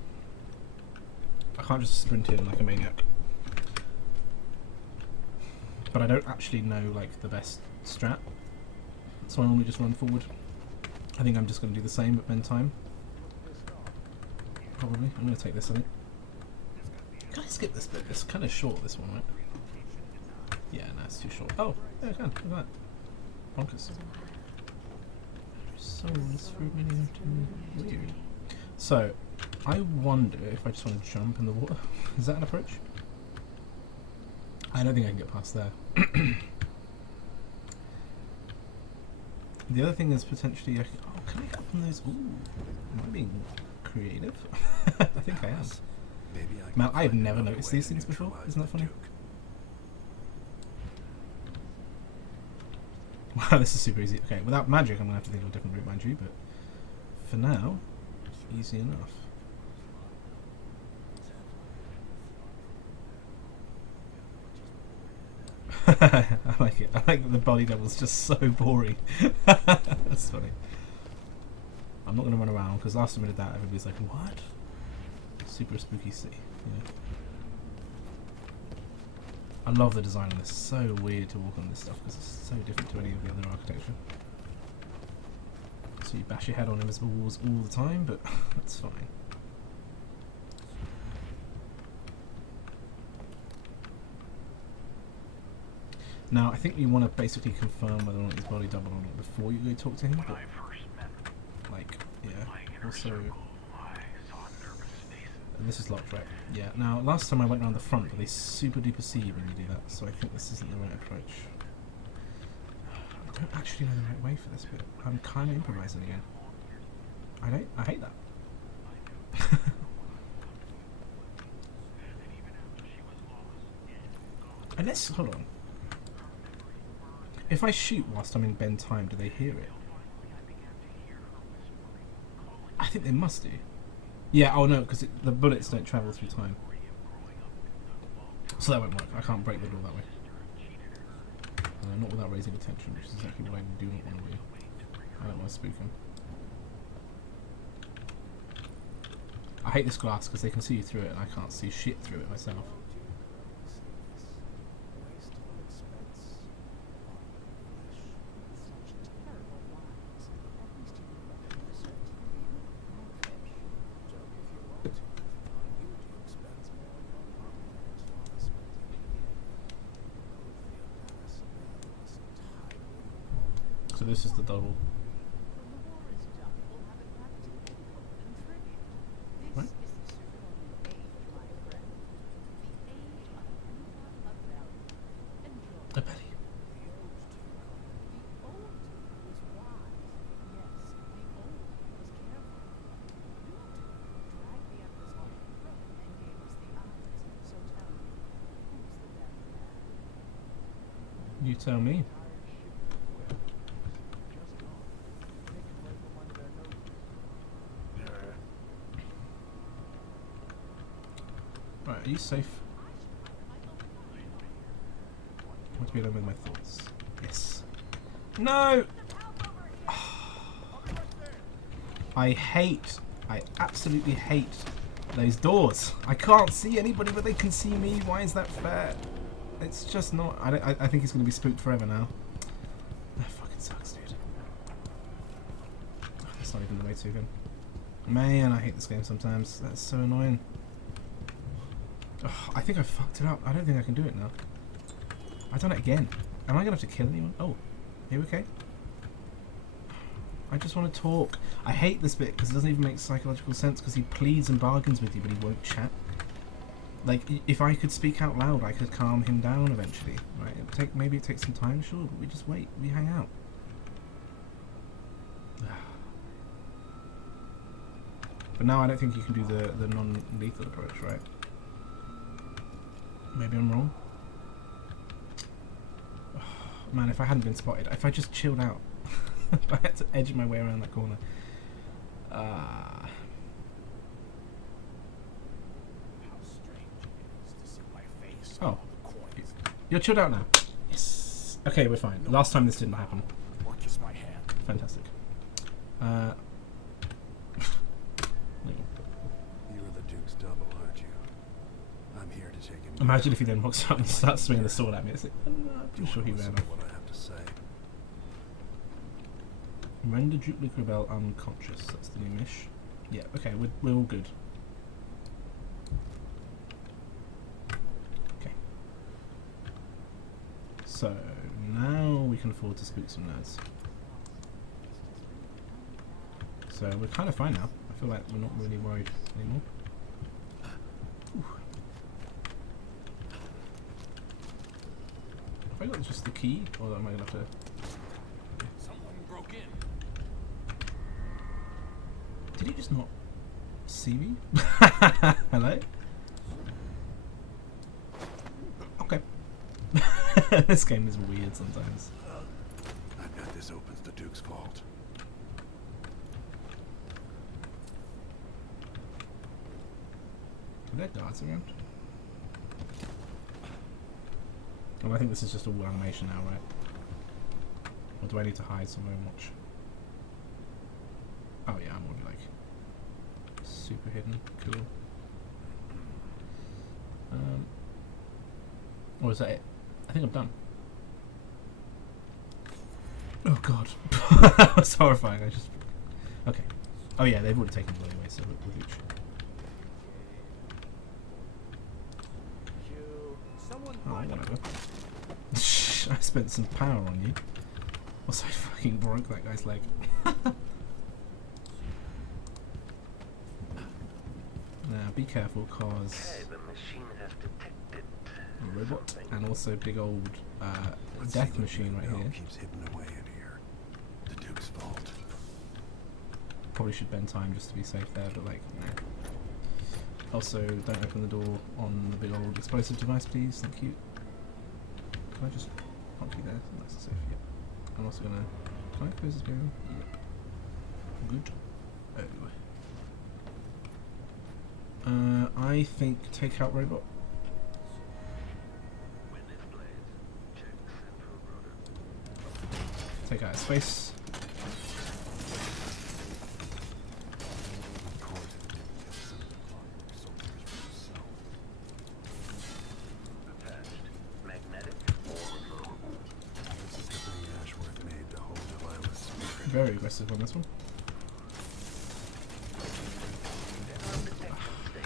I can't just sprint in like a maniac. But I don't actually know like the best strat, so I normally just run forward. I think I'm just going to do the same at bend time. Probably. I'm going to take this, I think. Can I skip this bit? It's kind of short, this one, right? Yeah, no, it's too short. Oh, yeah, I can. Look at that. Bonkers. Souls for minute. Weird. So, I wonder if I just want to jump in the water. Is that an approach? I don't think I can get past there. The other thing is potentially, can I get up on those? Ooh, am I being creative? I think I am. maybe I Man, can I've find never another noticed way these to things before. neutralize Isn't that the funny? Duke. Wow, this is super easy. Okay, without magic, I'm gonna have to think of a different route, mind you. But for now, easy enough. I like it. I like that the body double's just so boring. That's funny. I'm not going to run around because last time I did that, everybody's like, what? Super spooky city. Yeah. I love the design on this. It's so weird to walk on this stuff because it's so different to any of the other architecture. So you bash your head on invisible walls all the time, but that's fine. Now, I think you want to basically confirm whether or not he's body double or not before you go talk to him. When But, I first met them, like, yeah. my inner Also, circle, I saw nervous faces. and this is locked, right? Yeah. Now, last time I went around the front, but they super duper see you when you do that. So I think this isn't the right approach. I don't actually know the right way for this bit. I'm kind of improvising again. I hate that. Unless, hold on. If I shoot whilst I'm in bend time, do they hear it? I think they must do. Yeah, oh no, because the bullets don't travel through time. So that won't work. I can't break the door that way. Not without raising attention, which is exactly what I do not want to do. I don't want to spook him. I hate this glass because they can see you through it and I can't see shit through it myself. So this is the double. What? A penny. You tell me. Right, are you safe? I want to be alone with my thoughts. Yes. No! I absolutely hate those doors. I can't see anybody, but they can see me. Why is that fair? It's just not. I think he's going to be spooked forever now. That fucking sucks, dude. Oh, that's not even the way to him. Man, I hate this game sometimes. That's so annoying. Oh, I think I fucked it up. I don't think I can do it now. I've done it again. Am I going to have to kill anyone? Oh, are you okay? I just want to talk. I hate this bit because it doesn't even make psychological sense because he pleads and bargains with you but he won't chat. Like, if I could speak out loud, I could calm him down eventually. Right? Maybe it takes some time, sure, but we just wait. We hang out. But now I don't think you can do the non-lethal approach, right? Maybe I'm wrong. Oh, man, if I hadn't been spotted, if I just chilled out, if I had to edge my way around that corner. How strange it is to see my face Oh, on the coins. you're chilled out now. Yes. Okay, we're fine. Last time this didn't happen. Or kiss my hand. Fantastic. You're the Duke's double, aren't you? I'm here to take him. Imagine if he then walks out and starts swinging the sword at me. It's like, I'm sure he ran Listen off. to what I have to say. Render Duke Rebel unconscious. That's the new mish. Yeah, okay, we're all good. Okay. So, now we can afford to spook some nerds. So, we're kind of fine now. I feel like we're not really worried anymore. Ooh. Have I got just the key? Or am I going to have to... Someone broke in. Did he just not see me? Hello? Okay. This game is weird sometimes. I bet this opens the Duke's vault. Are there guards around? Well, I think this is just all animation now, right? Or do I need to hide somewhere and watch? Oh yeah, I'm already like super hidden. Cool. Or is that it? I think I'm done. Oh god. That was horrifying. I just... Okay. Oh yeah, they've already taken the anyway, so we'll reach. Oh, whatever. I spent some power on you. Also, I fucking broke that guy's leg. Now, be careful, cause The machine has detected a robot and also big old death machine right here. Keeps hidden away in here. The Duke's fault. Probably should bend time just to be safe there, but like, nah. Also, don't open the door on the big old explosive device, please. Thank you. Can I just pop you there? That's safe. Yep. I'm also gonna. Can I close this barrier? Yep. Good. Oh. I think take out robot. Take out space. Very aggressive on this one.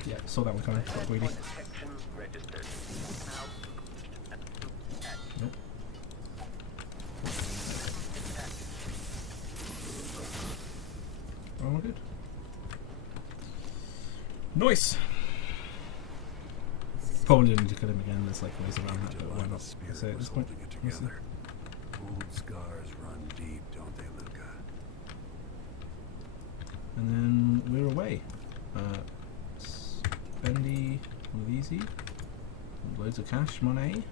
Yeah, saw that one coming. Got greedy. Nope. Oh, we're good. Nice! Probably need to kill him again. There's like ways around that, but why not? So at this point, we'll see. Old scars run deep, don't they, Luca? And then we're away. Spendy with easy. Loads of cash, money.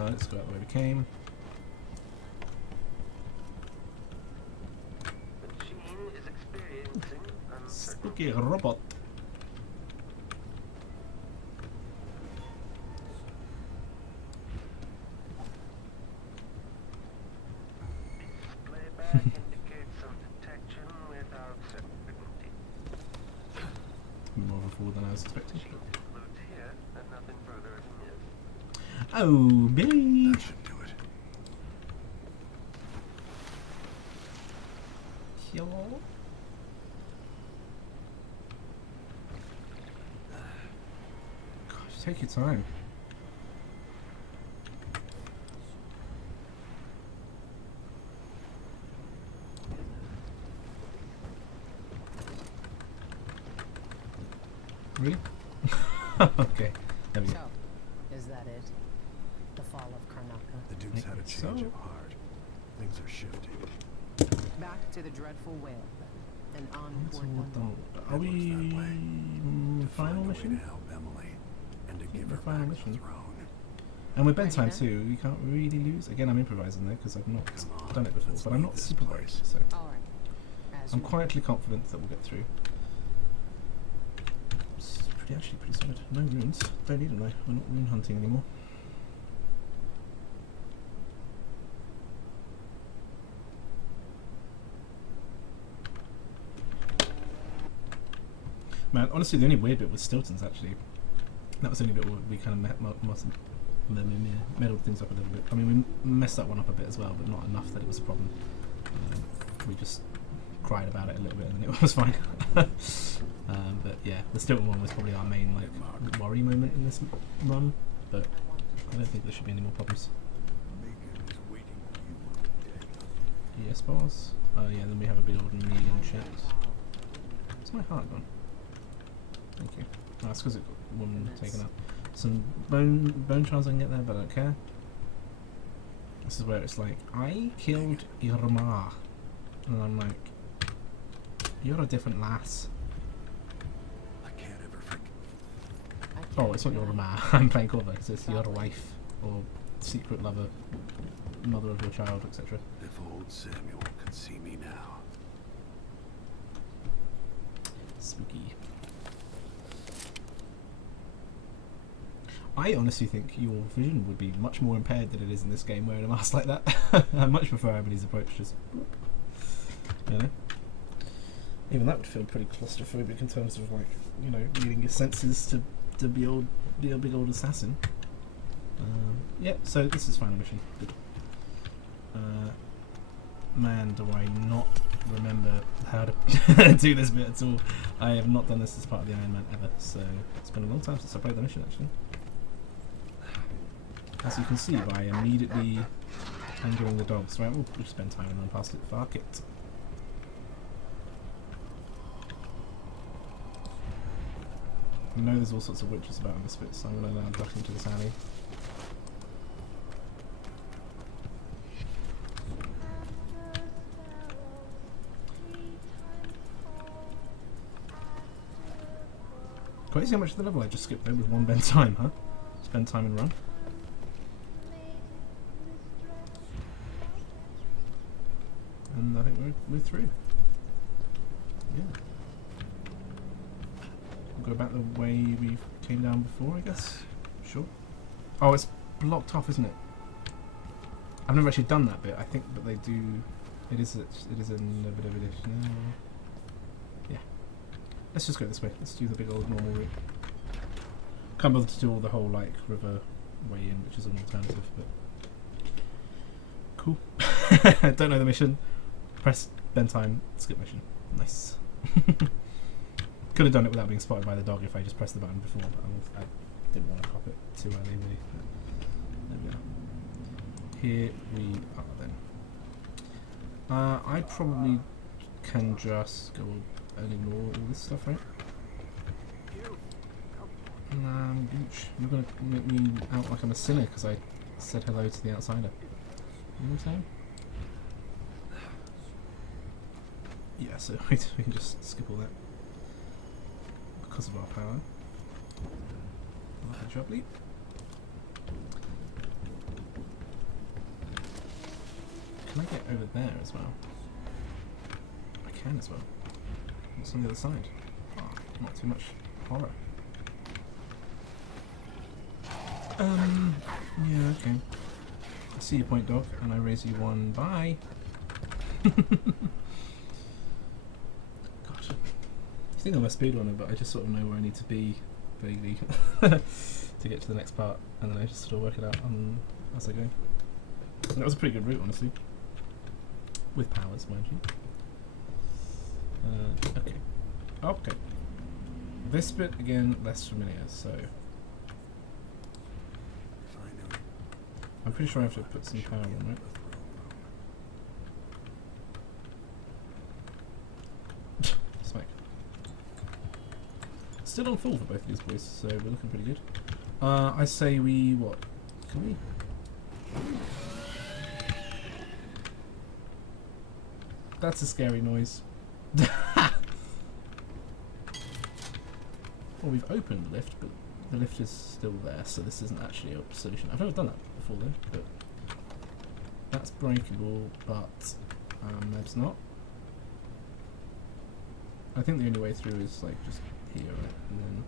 Let's go out the way we came. Spooky robot. More of a fool than I was expecting. Oh, Billy! That should do it. Yo. Gosh, take your time. Really? Okay. There we go. So, is that it? The fall of Karnaka? The Duke's had a change So? of heart. Things are shifting. Back to the dreadful whale, and on So toward what London. the- Are we To final find a way mission? to help Emily and to give the her final back the mission. throne. And we're bedtime Ready then? too. We can't really lose. Again, I'm improvising there because I've not Come on, done it before, let's but I'm leave not this super place. worried. So All right. As I'm you quietly confident that we'll get through. It's actually pretty solid. No runes. Don't need them though. We're not rune hunting anymore. Man, honestly, the only weird bit was Stilton's actually. That was the only bit where we kind of meddled things up a little bit. I mean, we messed that one up a bit as well, but not enough that it was a problem. We just cried about it a little bit and then it was fine. But yeah, the Stilton one was probably our main like worry moment in this run, but I don't think there should be any more problems. Megan is waiting for you on the deck. Yes, boss. Oh yeah, then we have a big old Negan chat. Where's my heart gone? Thank you. Oh, that's because it got woman taken up. Some bone shards I can get there, but I don't care. This is where it's like, I killed Irma. And I'm like, you're a different lass. I can't ever forget. I Oh, can't it's not your deny. Irma. I'm playing cover. It's your wife or secret lover, mother of your child, etc. If old Samuel could see me now. Spooky. I honestly think your vision would be much more impaired than it is in this game wearing a mask like that. I much prefer Emily's approach, just, you know. Even that would feel pretty claustrophobic in terms of, like, you know, needing your senses to be a big old assassin. Yeah, so this is final mission. Good. Man, do I not remember how to do this bit at all. I have not done this as part of the Iron Man ever, so it's been a long time since I played the mission, actually. As you can see by immediately angering the dogs, right? We'll spend time and run past it. Fuck it. I know there's all sorts of witches about in this bit, so I'm going to now duck into this alley. Crazy how much of the level I just skipped there with one bend time, huh? Spend time and run. And I think we're through. Yeah. We'll go back the way we came down before, I guess. Sure. Oh, it's blocked off, isn't it? I've never actually done that bit, I think, but they do. It is a bit of a yeah. Let's just go this way. Let's do the big old normal route. Can't bother to do all the whole like river way in, which is an alternative, but cool. Don't know the mission. Press bend time, skip mission. Nice. Could have done it without being spotted by the dog if I just pressed the button before, but I didn't want to pop it too early, really. There we go. Here we are then. I probably can just go and ignore all this stuff, right? Nah, gooch. You're gonna make me out like I'm a sinner because I said hello to the outsider. You know what I'm saying? Yeah, so we can just skip all that because of our power. Like a drop leap. Can I get over there as well? I can as well. What's on the other side? Oh, not too much horror. Yeah, okay. I see your point, dog, and I raise you one. Bye! Gosh. I think I'm a speedrunner, but I just sort of know where I need to be, vaguely, to get to the next part, and then I just sort of work it out as I go. That was a pretty good route, honestly. With powers, mind you. Okay. Okay. This bit, again, less familiar, so... I'm pretty sure I have to put some power on it. Smack. Still on full for both of these boys, so we're looking pretty good. I say we... what? Can we... That's a scary noise. Well, we've opened the lift, but the lift is still there, so this isn't actually a solution. I've never done that before though, but that's breakable, but maybe not. I think the only way through is like just here, right, and then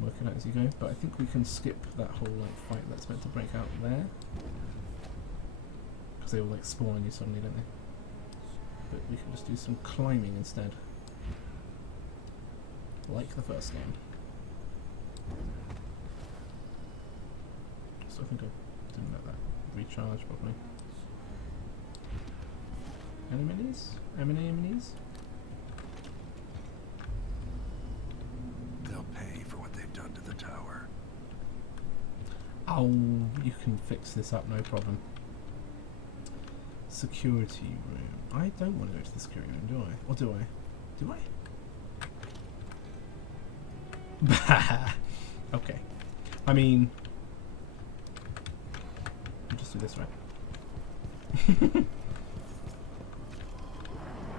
work it out as you go. But I think we can skip that whole like fight that's meant to break out there, because they all like spawn on you suddenly, don't they? But we can just do some climbing instead, like the first game. So I think I didn't let that recharge properly. Any minis? Minis? They'll pay for what they've done to the tower. Oh, you can fix this up, no problem. Security room. I don't want to go to the security room, do I? Or do I? Do I? Okay. I mean... I'll just do this, right?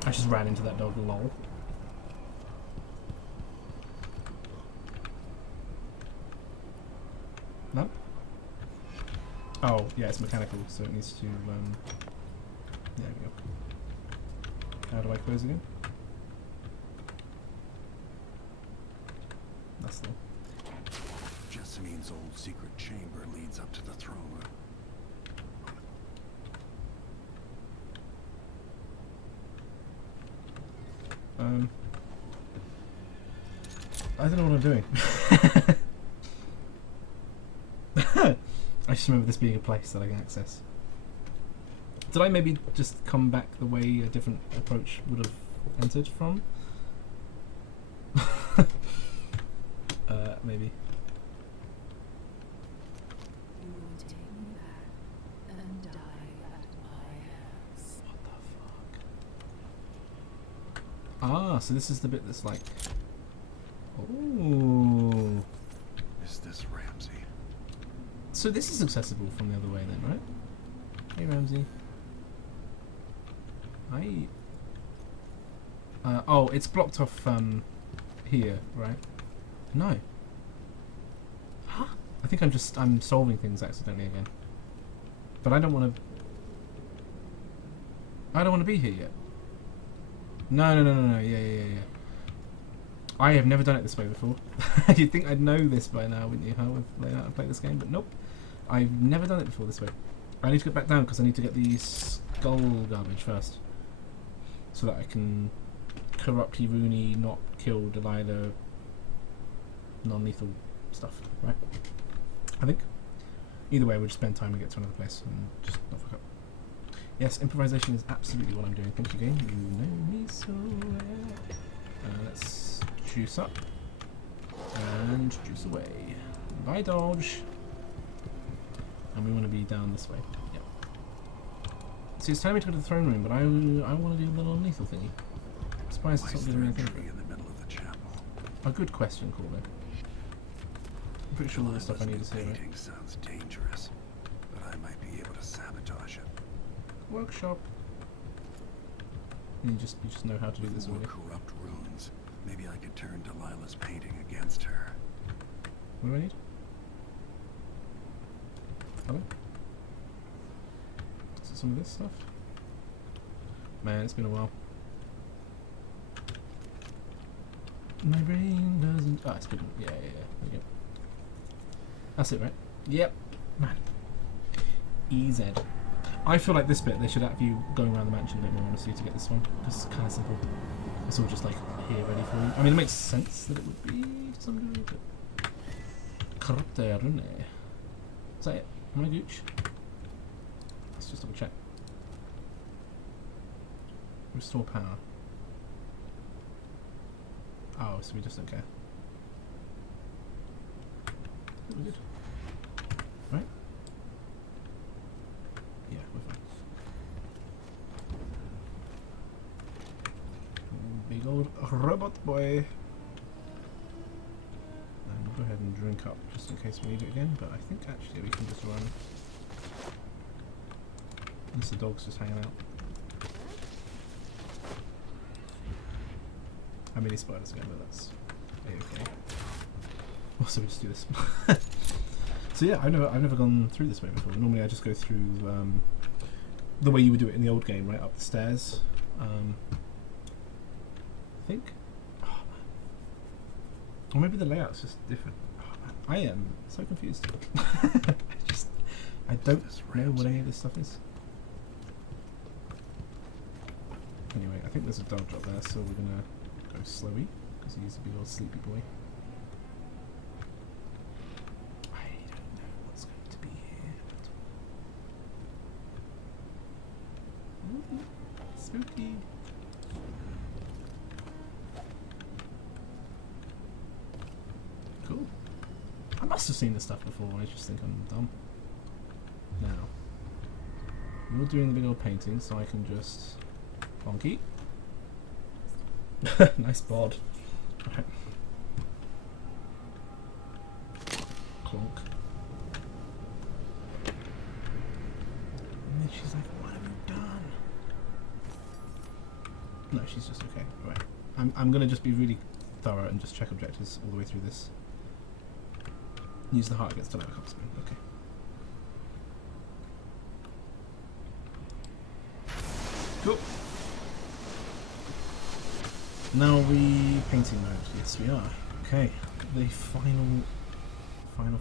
I just ran into that dog, lol. No? Oh, yeah, it's mechanical, so it needs to, there we go. How do I close again? Just so means old secret chamber leads up to the throne room. I don't know what I'm doing. I just remember this being a place that I can access. Did I maybe just come back the way a different approach would have entered from? Maybe. You will take me back and die at my hands. What the fuck? Ah, so this is the bit that's like... Oh. Is this Ramsey? So this is accessible from the other way then, right? Hey Ramsey. Oh, it's blocked off here, right? No. Huh? I think I'm solving things accidentally again. But I don't want to be here yet. No. Yeah. I have never done it this way before. You'd think I'd know this by now, wouldn't you? How I've laid out and played this game, but nope. I've never done it before this way. I need to get back down because I need to get the skull garbage first. So that I can corrupt Rooney, not kill Delilah, non-lethal stuff, right? I think. Either way, we'll just spend time to get to another place and just not fuck up. Yes, improvisation is absolutely what I'm doing. Thank you, game. You know me so well. Let's juice up. And juice away. Bye, dodge. And we want to be down this way. Yep. See, it's telling me to go to the throne room, but I want to do the non-lethal thingy. I'm surprised it's not giving me anything. Tree in the middle of the chapel. A good question, Corbin. I'm pretty sure all the stuff I need is here, right? Painting sounds dangerous, but I might be able to sabotage it. Workshop. And you just know how to do this More already. corrupt runes. Maybe I could turn Delilah's painting against her. What do I need? Hello? Is it some of this stuff? Man, it's been a while. My brain doesn't... Ah, it's been... Yeah. There we go. That's it, right? Yep. Man. EZ. I feel like this bit, they should have you going around the mansion a bit more, honestly, to get this one. Because it's kind of simple. It's all just like here, ready for you. I mean, it makes sense that it would be to some degree, but... Corrupte Rune. Is that it? Am I gooch? Let's just double check. Restore power. Oh, so we just don't care. We're good. Right? Yeah, we're fine. Big old robot boy. And we'll go ahead and drink up just in case we need it again, but I think actually we can just run. Unless the dog's just hanging out. How many spiders again, but that's okay. Also, we just do this. So yeah, I've never gone through this way before. Normally, I just go through the way you would do it in the old game, right up the stairs. I think, or maybe the layout's just different. I am so confused. I don't know what any of this stuff is. Anyway, I think there's a dodge up there, so we're gonna go slowy because he's a big old sleepy boy. I don't know what's going to be here at all. Spooky. Cool. I must have seen this stuff before. I just think I'm dumb. Now, you're doing the big old painting, so I can just bonky. Nice bod. Right. Clonk. And then she's like, "What have you done?" No, she's just okay. Right. I'm gonna just be really thorough and just check objectives all the way through this. Use the heart against the laptop spin. Okay. Cool. Now we painting mode. Yes, we are. Okay. The final final.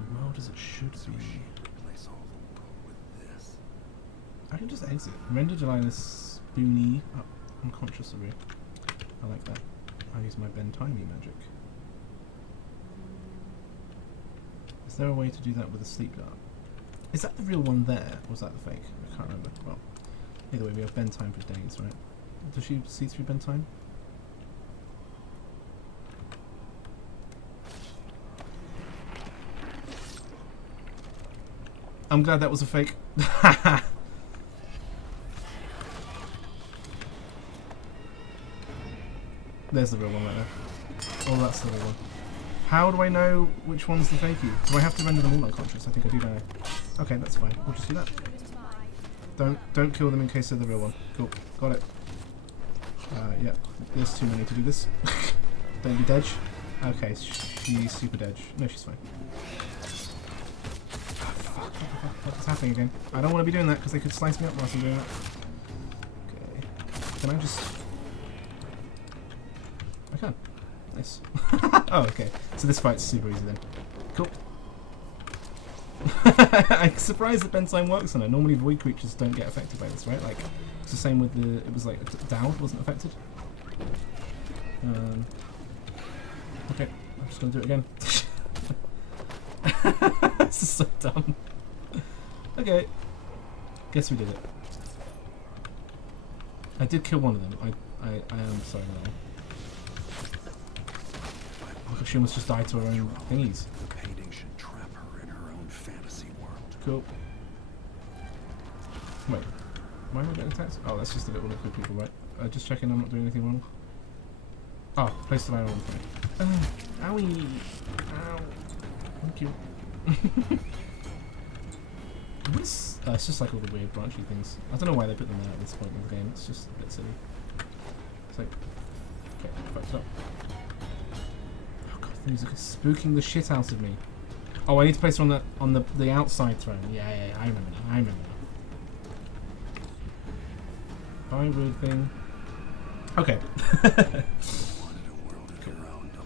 The world as it should be. Replace all the world with this. I can just exit. Render Delilah's spoony. Oh, unconscious array. I like that. I use my Ben Timey magic. Is there a way to do that with a sleep dart? Is that the real one there, or was that the fake? I can't remember. Well, either way, we have Ben Time for days, right? Does she see through Ben Time? I'm glad that was a fake. There's the real one right there. Oh, that's the real one. How do I know which one's the fakey? Do I have to render them all unconscious? I think I do, don't I? Okay, that's fine. We'll just do that. Don't kill them in case they're the real one. Cool. Got it. Yeah. There's too many to do this. Don't be dead. Okay, she's super dead. No, she's fine. What's happening again? I don't want to be doing that because they could slice me up whilst I'm doing that. Okay. Can I just... I can. Nice. Oh, okay. So this fight's super easy then. Cool. I'm surprised that Bensheim works on it. Normally void creatures don't get affected by this, right? Like, it's the same with the... It was like Dowd wasn't affected. Okay. I'm just going to do it again. This is so dumb. Okay. Guess we did it. I did kill one of them. I am sorry about that one. Oh, she almost just died to her own thingies. The painting should trap her in her own fantasy world. Cool. Wait. Why am I getting attacked? Oh, that's just the little liquid people, right? Just checking I'm not doing anything wrong. Oh, place the line on the thing. Owie! Ow! Thank you. What is... it's just like all the weird branchy things. I don't know why they put them there at this point in the game. It's just a bit silly. So... Okay, fucked up. Oh god, the music is spooking the shit out of me. Oh, I need to place her on the outside throne. Yeah, I remember now. Bye, weird thing. Okay.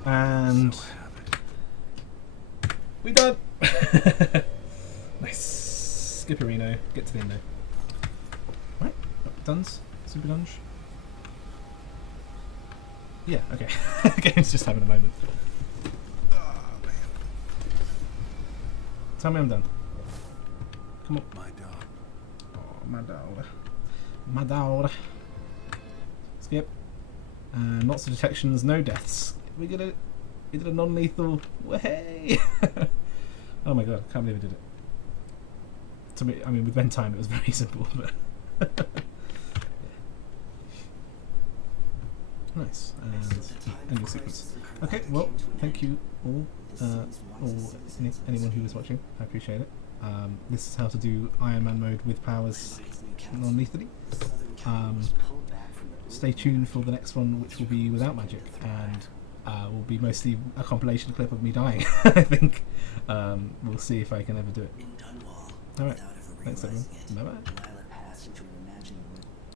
And... we done! Nice. Skipperino. Get to the end though. Right? Duns? Super dunge? Yeah, okay. Game's just having a moment. Oh, man. Tell me I'm done. Come on. My dog. Oh, my dog. My dog. Skip. Lots of detections, no deaths. We did a non-lethal. Way! Oh my god, I can't believe we did it. To me, I mean, with Ben Time it was very simple, but... Nice. And ending sequence. Okay, well, thank you all, anyone who was watching. I appreciate it. This is how to do Iron Man mode with powers non-lethally. Stay tuned for the next one, which will be without magic, and will be mostly a compilation clip of me dying. I think. We'll see if I can ever do it. Alright, thanks everyone. Bye bye.